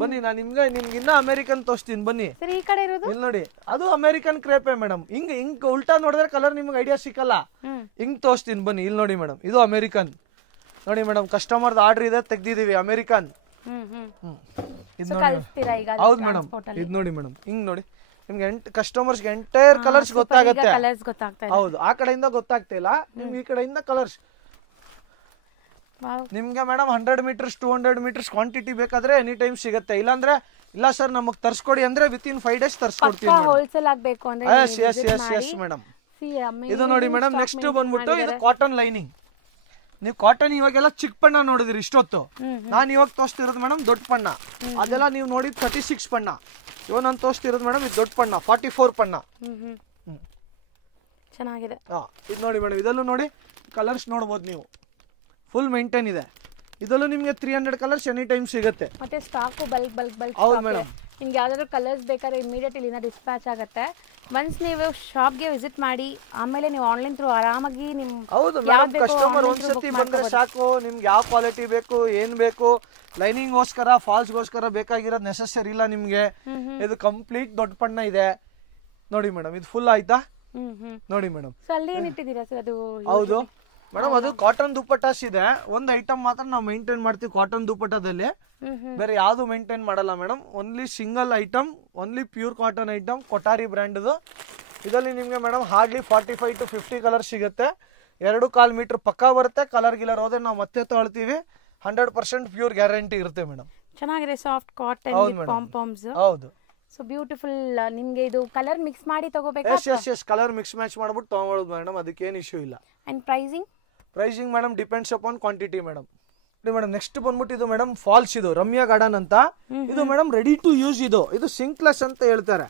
ಬನ್ನಿ ನಾನು ನಿಮ್ಗೆ ಇನ್ನ ಅಮೆರಿಕನ್ ತೋರಿಸ್ತೀನಿ ಬನ್ನಿ. ಈ ಕಡೆ ಇರೋದು ಇಲ್ಲಿ ನೋಡಿ, ಅದು ಅಮೆರಿಕನ್ ಕ್ರೇಪೆ ಮೇಡಮ್. ಹಿಂಗ್ ಉಲ್ಟಾ ನೋಡಿದ್ರೆ ಕಲರ್ ನಿಮ್ಗೆ ಐಡಿಯಾ ಸಿಕ್ಕಲ್ಲ. ಹಿಂಗ್ ತೋರಿಸ್ತೀನಿ ಬನ್ನಿ. ಇಲ್ಲಿ ನೋಡಿ ಮೇಡಮ್, ಇದು ಅಮೆರಿಕನ್ ನೋಡಿ ಮೇಡಮ್. ಕಸ್ಟಮರ್ದ ಆರ್ಡರ್ ಇದೆ, ತೆಗ್ದಿದೀವಿ ಅಮೆರಿಕನ್. ಹೌದು ಮೇಡಮ್, ಇದು ನೋಡಿ ಮೇಡಮ್. ಹಿಂಗ್ ನೋಡಿ ನಿಮ್ಗೆ ಕಸ್ಟಮರ್ಸ್ಗೆ ಎಂಟೈರ್ ಕಲರ್ಸ್ ಗೊತ್ತಾಗತ್ತೆ. ಹೌದು, ಆ ಕಡೆಯಿಂದ ಗೊತ್ತಾಗ್ತಾ ಇಲ್ಲ ನಿಮ್ಗೆ, ಈ ಕಡೆಯಿಂದ ಕಲರ್ಸ್ ನಿಮ್ಗೆ ಮೇಡಮ್ 100 ಮೀಟರ್ಸ್ 200 ಮೀಟರ್ಸ್ ಕ್ವಾಂಟಿಟಿ ಬೇಕಾದ್ರೆ ಎನಿ ಟೈಮ್ ಸಿಗುತ್ತೆ. ಇಲ್ಲಾಂದ್ರೆ ಇಲ್ಲ ಸರ್ ನಮಗ್ ತರ್ಸ್ಕೊಡಿ ಅಂದ್ರೆ ವಿತಿನ್ 5 days ತರ್ಸ್ಕೊಡ್ತೀವಿ. ಮೇಡಮ್ ಇದು ನೋಡಿ ಮೇಡಮ್. ನೆಕ್ಸ್ಟ್ ಬಂದ್ಬಿಟ್ಟು ಇದು ಕಾಟನ್ ಲೈನಿಂಗ್. ನೀವು ಕಾಟನ್ ಇವಾಗೆಲ್ಲ ಚಿಕ್ಕ ಬಣ್ಣ ನೋಡಿದ್ರಿ ಇಷ್ಟೊತ್ತು. ನಾನು ಇವಾಗ ತೋರಿಸ್ತಿರೋದು ಮೇಡಮ್ ದೊಡ್ಡ ಬಣ್ಣ. ಅದೆಲ್ಲ ನೀವು ನೋಡಿದ್ 36 ಬಣ್ಣ. ಇವಾಗ ನಾನು ತೋರಿಸ್ತಿರೋದು ಮೇಡಮ್ ಇದು ದೊಡ್ಡ ಬಣ್ಣ 44 ಬಣ್ಣ. ಚೆನ್ನಾಗಿದೆ. ಇದು ನೋಡಿ ಮೇಡಮ್, ಇದಲ್ಲೂ ನೋಡಿ ಕಲರ್ಸ್ ನೋಡ್ಬೋದು ನೀವು. ಫುಲ್ ಮೇಂಟೈನ್ ಇದೆ. ಇದಲ್ಲೂ ನಿಮ್ಗೆ 300 ಕಲರ್ಸ್ ಎನಿ ಟೈಮ್ ಸಿಗುತ್ತೆ. ಮತ್ತೆ ಸ್ಟಾಕ್ ಬಲ್ಕ್ ಹೌದು ಮೇಡಮ್. ನಿಮ್ಗೆ ಯಾವ್ದಾದ್ರು ಕಲರ್ಸ್ ಬೇಕಾದ್ರೆ ಇಮಿಡಿಯೇಟ್ ಇಲ್ಲಿಂದ ಡಿಸ್ಪ್ಯಾಚ್ ಆಗುತ್ತೆ. ಒನ್ಸ್ ನೀವು ಶಾಪ್ಗೆ ವಿಸಿಟ್ ಮಾಡಿ ಆಮೇಲೆ ನೀವು ಆನ್ಲೈನ್ ಥ್ರೂ ಆರಾಮಾಗಿ ನಿಮ್ ಹೌದು ಮೇಡಮ್, ಕಸ್ಟಮರ್ ಒಂದ್ಸತಿ ಬಂದ್ರೆ ಸಾಕು. ನಿಮ್ಗೆ ಯಾವ ಕ್ವಾಲಿಟಿ ಬೇಕು, ಏನ್ ಬೇಕು, ಲೈನಿಂಗ್ ಗೋಸ್ಕರ ಫಾಲ್ಸ್ ಗೋಸ್ಕರ ಬೇಕಾಗಿರೋದು ನೆಸೆಸರಿ ಇಲ್ಲ ನಿಮ್ಗೆ. ಇದು ಕಂಪ್ಲೀಟ್ ದೊಡ್ಡ ಬಣ್ಣ ಇದೆ ನೋಡಿ ಮೇಡಮ್. ಇದು ಫುಲ್ ಆಯ್ತಾ ನೋಡಿ ಮೇಡಮ್. ಅಲ್ಲಿ ಏನಿಟ್ಟಿದ್ದೀರಾ ಸರ್ ಅದು? ಹೌದು ಮೇಡಮ್, ಅದು ಕಾಟನ್ ದುಪ್ಪಟ್ಟಾಸ್ ಇದೆ. ಒಂದು ಐಟಮ್ ಮಾತ್ರ ನಾವು ಮೇಂಟೈನ್ ಮಾಡ್ತೀವಿ ಕಾಟನ್ ದುಪ್ಪಟ್ಟದಲ್ಲಿ, ಬೇರೆ ಯಾವ್ದು ಮೇಂಟೈನ್ ಮಾಡಲ್ಲ madam. Only single item, only pure cotton item, Kothari ಬ್ರ್ಯಾಂಡ್ದು. ಇದರಲ್ಲಿ ನಿಮ್ಗೆ ಮೇಡಮ್ ಹಾರ್ಡ್ಲಿ 45 to 50 ಕಲರ್ ಸಿಗುತ್ತೆ. 2.25 ಮೀಟರ್ ಪಕ್ಕಾ ಬರುತ್ತೆ. ಕಲರ್ ಗಿಲರ್ ಹೋದ್ರೆ ನಾವು ಮತ್ತೆ ತೊಳ್ತೀವಿ. 100% ಪ್ಯೂರ್ ಗ್ಯಾರಂಟಿ ಇರುತ್ತೆ ಮೇಡಮ್. ಚೆನ್ನಾಗಿದೆ, ಸಾಫ್ಟ್ ಕಾಟನ್ ಪಾಂಪಾಮ್ಸ್. ಹೌದು, ಸೊ ಬ್ಯೂಟಿಫುಲ್. ನಿಮ್ಗೆ ಇದು ಕಲರ್ ಮಿಕ್ಸ್ ಮಾಡಿ ತಗೋಬೇಕಾ? ಎಸ್ ಕಲರ್ ಮಿಕ್ಸ್ ಮ್ಯಾಚ್ ಮಾಡ್ಬಿಟ್ಟು ತಗೊಳ್ಳೋದು ಮೇಡಮ್, ಅದಕ್ಕೇನು ಇಶ್ಯೂ ಇಲ್ಲ. And pricing madam depends upon quantity madam. Madam next ಬಂದ್ಬಿಟ್ಟು ಇದು ಮೇಡಮ್ ಫಾಲ್ಸ್. ಇದು ರಮ್ಯಾ ಗಾರ್ಡನ್ ಅಂತ. ಇದು ಮೇಡಮ್ ರೆಡಿ ಟು ಯೂಸ್. ಇದು ಸಿಂಕ್ಲೆಸ್ ಅಂತ ಹೇಳ್ತಾರೆ.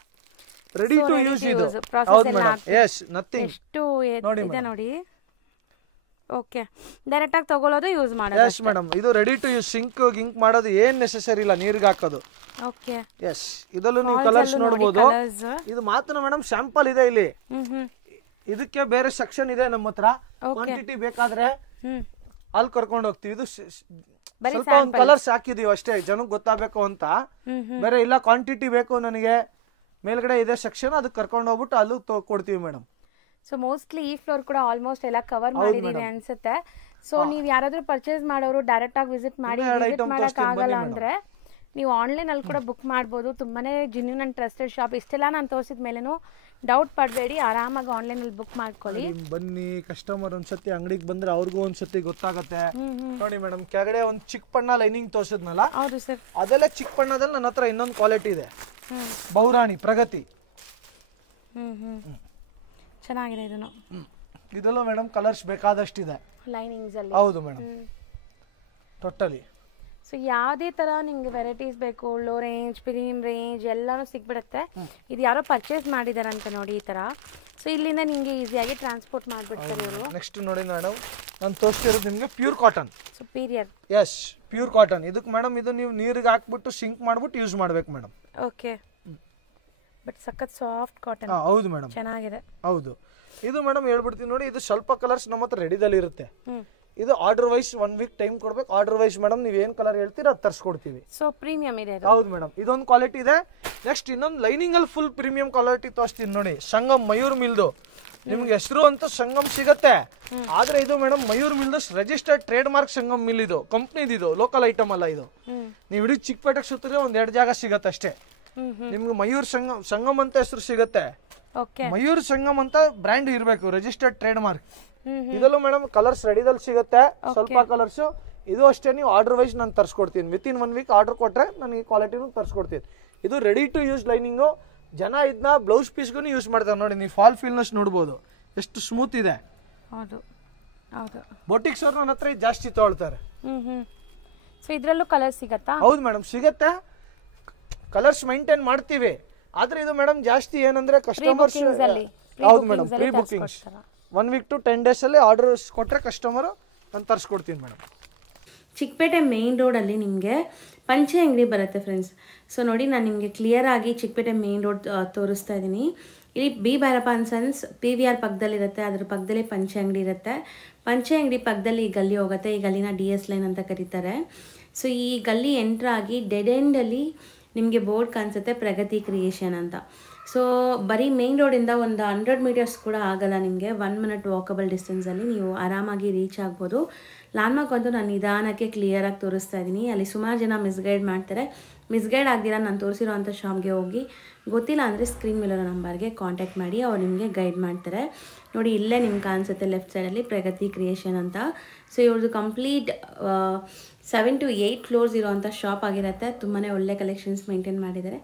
ರೆಡಿ ಟು ಯೂಸ್ ಇದು. ಹೌದು ಮೇಡಮ್. Yes, nothing. ನೋಡಿ ಓಕೆ, ಡೈರೆಕ್ಟ್ ಆಗಿ ತಗೊಳ್ಳೋದು, ಯೂಸ್ ಮಾಡೋದು. ಎಸ್ ಮೇಡಮ್, ಇದು ರೆಡಿ ಟು ಯೂಸ್. ಗಿಂಕ್ ಮಾಡೋದು ಏನ್ ನೆಸೆಸರಿ ಇಲ್ಲ, ನೀರಿಗೆ ಹಾಕೋದು. Okay, S. ಇದಲ್ಲೂ ನೀವು ಕಲರ್ಸ್ ನೋಡಬಹುದು. ಇದು ಮಾತ್ರ ಮೇಡಮ್ ಸ್ಯಾಂಪಲ್ ಇದೆ ಇಲ್ಲಿ. ಇದಕ್ಕೆ ಬೇರೆ ಸೆಕ್ಷನ್ ಇದೆ ನಮ್ಮ ಹತ್ರ. ಕ್ವಾಂಟಿಟಿ ಬೇಕಾದ್ರೆ ಅಲ್ಲಿ ಕರ್ಕೊಂಡು ಹೋಗ್ತೀವಿ. ಇದು ಸ್ವಲ್ಪ ಒಂದು ಕಲರ್ಸ್ ಹಾಕಿದೀವಿ ಅಷ್ಟೇ, ಜನಕ್ಕೆ ಗೊತ್ತಾಗಬೇಕು ಅಂತ. ಬೇರೆ ಇಲ್ಲ ಕ್ವಾಂಟಿಟಿ ಬೇಕು ನನಗೆ, ಮೇಲ್ಗಡೆ ಇದೆ ಸೆಕ್ಷನ್, ಅದಕ್ಕೆ ಕರ್ಕೊಂಡು ಹೋಗ್ಬಿಟ್ಟು ಅಲ್ಲೂ ಕೊಡ್ತೀವಿ ಮೇಡಮ್. ಸೊ ಮೋಸ್ಟ್ಲಿ ಈ ಫ್ಲೋರ್ ಕೂಡ ಆಲ್ಮೋಸ್ಟ್ ಎಲ್ಲ ಕವರ್ ಮಾಡಿದೀವಿ ಅನ್ಸುತ್ತೆ. ಸೊ ನೀವು ಯಾರಾದ್ರೂ ಪರ್ಚೇಸ್ ಮಾಡೋರು ಡೈರೆಕ್ಟ್ ಆಗಿ ವಿಸಿಟ್ ಮಾಡಿ, ವಿಸಿಟ್ ಮಾಡಕ್ ಆಗಲ್ಲ ಅಂದ್ರೆ ನೀವು ಆನ್ಲೈನ್ ಅಲ್ಲಿ ಕೂಡ ಬುಕ್ ಮಾಡಬಹುದು. ತುಂಬಾನೇ ಜೆನ್ಯೂನ್ ಅಂಡ್ ಟ್ರಸ್ಟೆಡ್ ಶಾಪ್. ಇಷ್ಟೆಲ್ಲ ನಾನು ತೋರಿಸಿದ ಮೇಲೇನು ಡೌಟ್ ಪಡಬೇಡಿ, ಆರಾಮಾಗಿ ಆನ್ಲೈನ್ ಅಲ್ಲಿ ಬುಕ್ ಮಾಡ್ಕೊಳ್ಳಿ. ಬನ್ನಿ, ಕಸ್ಟಮರ್ ಒಂದ್ಸತಿ ಅಂಗಡಿಗೆ ಬಂದ್ರೆ ಅವ್ರಿಗೂ ಒಂದ್ಸತಿ ಗೊತ್ತಾಗತ್ತೆ. ನೋಡಿ ಮೇಡಮ್, ಕೆಳಗಡೆ ಒಂದ್ ಚಿಕ್ಕ ಬಣ್ಣ ಲೈನಿಂಗ್ ತೋರಿಸಿದ್ನಲ್ಲ. ಹೌದು ಸರ್, ಅದೆಲ್ಲ ಚಿಕ್ಕ ಬಣ್ಣದಲ್ಲಿ ನನ್ನ ಹತ್ರ ಇನ್ನೊಂದು ಕ್ವಾಲಿಟಿ ಇದೆ, ಬಹುರಾಣಿ ಪ್ರಗತಿ. ಚೆನ್ನಾಗಿದೆ. ಇದೆಲ್ಲ ಮೇಡಮ್ ಕಲರ್ಸ್ ಬೇಕಾದಷ್ಟಿದೆ ಲೈನಿಂಗ್ಸ್ ಅಲ್ಲಿ. ಹೌದು ಮೇಡಮ್, ಟೋಟಲಿ. ಸೊ ಯಾವುದೇ ತರ ನಿಮ್ಗೆ ವೆರೈಟೀಸ್ ಬೇಕು, ಲೋ ರೇಂಜ್, ಪ್ರೀಮಿಯಂ ರೇಂಜ್ ಎಲ್ಲಾನು ಸಿಗ್ಬಿಡುತ್ತೆ. ಇದು ಯಾರೋ ಪರ್ಚೇಸ್ ಮಾಡಿದಾರೆ ಅಂತ ನೋಡಿ ಈ ತರ. ಸೊ ಇಲ್ಲಿಂದ ನಿಮ್ಗೆ ಈಸಿಯಾಗಿ ಟ್ರಾನ್ಸ್ಪೋರ್ಟ್ ಮಾಡ್ಬಿಡ್ತಾರೆ ಇವರು. ನೆಕ್ಸ್ಟ್ ನೋಡಿ ಮೇಡಮ್, ನಾನು ತೋರಿಸ್ತಿರೋದು ನಿಮ್ಗೆ pure cotton. Superior. Yes, pure cotton. ಇದಕ್ಕೆ ಮೇಡಮ್ ಇದು ನೀವು ನೀರಿಗೆ ಹಾಕ್ಬಿಟ್ಟು ಸಿಂಕ್ ಮಾಡ್ಬಿಟ್ಟು ಯೂಸ್ ಮಾಡ್ಬೇಕು ಮೇಡಮ್. ಓಕೆ, ಬಟ್ ಸಖತ್ ಸಾಫ್ಟ್ ಕಾಟನ್. ಹೌದು ಮೇಡಮ್, ಚೆನ್ನಾಗಿದೆ. ಹೌದು. ಇದು ಮೇಡಮ್ ಹೇಳ್ಬಿಡ್ತೀನಿ ನೋಡಿ, ಇದು ಸ್ವಲ್ಪ ಕಲರ್ಸ್ ನಮ್ಮ ಹತ್ರ ರೆಡಿದಲ್ಲಿ ಇರುತ್ತೆ. ಇದು ಆರ್ಡರ್ ವೈಸ್ 1 ವೀಕ್ ಟೈಮ್ ಕೊಡ್ಬೇಕು. ಆರ್ಡರ್ ವೈಸ್ ಮೇಡಮ್ ನೀವು ಏನ್ ಕಲರ್ ಹೇಳ್ತೀರಾ ಅದು ತರಿಸ್ಕೊಡ್ತೀವಿ. ಸೊ ಪ್ರೀಮಿಯಂ ಇದೆ. ಹೌದು ಮೇಡಮ್, ಇದೊಂದು ಕ್ವಾಲಿಟಿ ಇದೆ. ನೆಕ್ಸ್ಟ್ ಇನ್ನೊಂದು ಲೈನಿಂಗ್ ಅಲ್ಲಿ ಫುಲ್ ಪ್ರೀಮಿಯಂ ಕ್ವಾಲಿಟಿ ತೋರಿಸ್ತೀನಿ ನೋಡಿ. ಸಂಗಮ್ ಮಯೂರ್ ಮಿಲ್ದು. ನಿಮ್ಗೆ ಹೆಸರು ಅಂತ ಸಂಗಮ್ ಸಿಗತ್ತೆ, ಆದ್ರೆ ಇದು ಮೇಡಮ್ ಮಯೂರ್ ಮಿಲ್ದು registered trade mark Sangam mill. ಇದು ಕಂಪ್ನಿದು, ಇದು ಲೋಕಲ್ ಐಟಮ್ ಅಲ್ಲ. ಇದು ನೀವು ಇಡೀ ಚಿಕ್ಕಪೇಟೆಗೆ ಸುತ್ತಿದ್ರೆ 1-2 ಜಾಗ ಸಿಗತ್ತೆ ಅಷ್ಟೇ. ನಿಮ್ಗೆ ಮಯೂರ್ ಸಂಗಮ್ ಅಂತ ಹೆಸರು ಸಿಗತ್ತೆ. ಮಯೂರ್ ಸಂಗಮ್ ಅಂತ ಬ್ರ್ಯಾಂಡ್ ಇರಬೇಕು, ರಿಜಿಸ್ಟರ್ಡ್ ಟ್ರೇಡ್ ಮಾರ್ಕ್. ಇದಲ್ಲೂ ಮೇಡಮ್ ಕಲರ್ಸ್ ರೆಡಿದಲ್ಲಿ ಸಿಗುತ್ತೆ, ಸ್ವಲ್ಪ ಕಲರ್ಸ್. ಇದು ಅಷ್ಟೇ, ನೀವು ಆರ್ಡರ್ ವೈಸ್ ನಾನು ತರಿಸ್ಕೊಡ್ತೀನಿ. ವಿತಿನ್ 1 ವೀಕ್ ಆರ್ಡರ್ ಕೊಟ್ರೆ ನನಗೆ ಕ್ವಾಲಿಟಿನೂ ತರಿಸ್ಕೊಡ್ತೀನಿ. ಇದು ರೆಡಿ ಟು ಯೂಸ್ ಲೈನಿಂಗು. ಜನ ಇದನ್ನ ಬ್ಲೌಸ್ ಪೀಸ್ಗೂ ಯೂಸ್ ಮಾಡ್ತಾರೆ ನೋಡಿ. ನೀವು ಫಾಲ್ ಫೀಲ್ನೆಸ್ ನೋಡ್ಬೋದು, ಎಷ್ಟು ಸ್ಮೂತ್ ಇದೆ. ಬೊಟಿಕ್ಸ್ ಅವ್ರು ನನ್ನ ಹತ್ರ ಜಾಸ್ತಿ ತೊಗೊಳ್ತಾರೆ. ಸೊ ಇದ್ರಲ್ಲೂ ಕಲರ್ಸ್ ಸಿಗತ್ತಾ? ಹೌದು ಮೇಡಮ್, ಸಿಗತ್ತೆ. ಕಲರ್ಸ್ ಮೈಂಟೈನ್ ಮಾಡ್ತೀವಿ, ಆದ್ರೆ ಇದು ಮೇಡಮ್ ಜಾಸ್ತಿ ಏನಂದ್ರೆ ಕಸ್ಟಮರ್ಸ್. ಹೌದು madam, pre bookings 1 week to 10 days ಅಲ್ಲಿ ಆರ್ಡರ್ ಕೊಟ್ರೆ ಕಸ್ಟಮರ್ ನಾನು ತರಿಸ್ಕೊಡ್ತೀನಿ ಮೇಡಮ್. ಚಿಕ್ಕಪೇಟೆ ಮೇನ್ ರೋಡಲ್ಲಿ ನಿಮಗೆ ಪಂಚೆ ಅಂಗಡಿ ಬರುತ್ತೆ ಫ್ರೆಂಡ್ಸ್. ಸೊ ನೋಡಿ, ನಾನು ನಿಮಗೆ ಕ್ಲಿಯರ್ ಆಗಿ ಚಿಕ್ಕಪೇಟೆ ಮೇನ್ ರೋಡ್ ತೋರಿಸ್ತಾ ಇದ್ದೀನಿ. ಇಲ್ಲಿ B Bhyrappa and sons PVR ಪಕ್ಕದಲ್ಲಿರುತ್ತೆ, ಅದ್ರ ಪಕ್ಕದಲ್ಲಿ ಪಂಚೆ ಅಂಗಡಿ ಇರುತ್ತೆ. ಪಂಚೆ ಅಂಗಡಿ ಪಕ್ಕದಲ್ಲಿ ಈ ಗಲ್ಲಿ ಹೋಗುತ್ತೆ. ಈ ಗಲ್ಲಿನ DS ಲೈನ್ ಅಂತ ಕರೀತಾರೆ. ಸೊ ಈ ಗಲ್ಲಿ ಎಂಟ್ರಾಗಿ ಡೆಡ್ ಎಂಡಲ್ಲಿ ನಿಮಗೆ ಬೋರ್ಡ್ ಕಾಣಿಸುತ್ತೆ ಪ್ರಗತಿ ಕ್ರಿಯೇಷನ್ ಅಂತ. ಸೊ ಬರೀ ಮೇನ್ ರೋಡಿಂದ ಒಂದು 100 ಮೀಟರ್ಸ್ ಕೂಡ ಆಗಲ್ಲ ನಿಮಗೆ, 1 ಮಿನಿಟ್ ವಾಕಬಲ್ ಡಿಸ್ಟೆನ್ಸಲ್ಲಿ ನೀವು ಆರಾಮಾಗಿ ರೀಚ್ ಆಗ್ಬೋದು. ಲ್ಯಾಂಡ್ಮಾರ್ಕ್ ಅಂತೂ ನಾನು ನಿಧಾನಕ್ಕೆ ಕ್ಲಿಯರಾಗಿ ತೋರಿಸ್ತಾ ಇದ್ದೀನಿ. ಅಲ್ಲಿ ಸುಮಾರು ಜನ ಮಿಸ್ಗೈಡ್ ಮಾಡ್ತಾರೆ. ಮಿಸ್ಗೈಡ್ ಆಗ್ದಿರ ನಾನು ತೋರಿಸಿರೋವಂಥ ಶಾಪ್ಗೆ ಹೋಗಿ, ಗೊತ್ತಿಲ್ಲ ಅಂದರೆ ಸ್ಕ್ರೀನ್ ಮೇಲಿರೋ ನಂಬರ್ಗೆ ಕಾಂಟ್ಯಾಕ್ಟ್ ಮಾಡಿ, ಅವ್ರು ನಿಮಗೆ ಗೈಡ್ ಮಾಡ್ತಾರೆ. ನೋಡಿ ಇಲ್ಲೇ ನಿಮ್ಗೆ ಕಾಣಿಸುತ್ತೆ ಲೆಫ್ಟ್ ಸೈಡಲ್ಲಿ ಪ್ರಗತಿ ಕ್ರಿಯೇಷನ್ ಅಂತ. ಸೊ ಇವ್ರದ್ದು ಕಂಪ್ಲೀಟ್ 7 to 8 ಫ್ಲೋರ್ಸ್ ಇರೋವಂಥ ಶಾಪ್ ಆಗಿರುತ್ತೆ. ತುಂಬಾ ಒಳ್ಳೆ ಕಲೆಕ್ಷನ್ಸ್ ಮೇಂಟೈನ್ ಮಾಡಿದ್ದಾರೆ.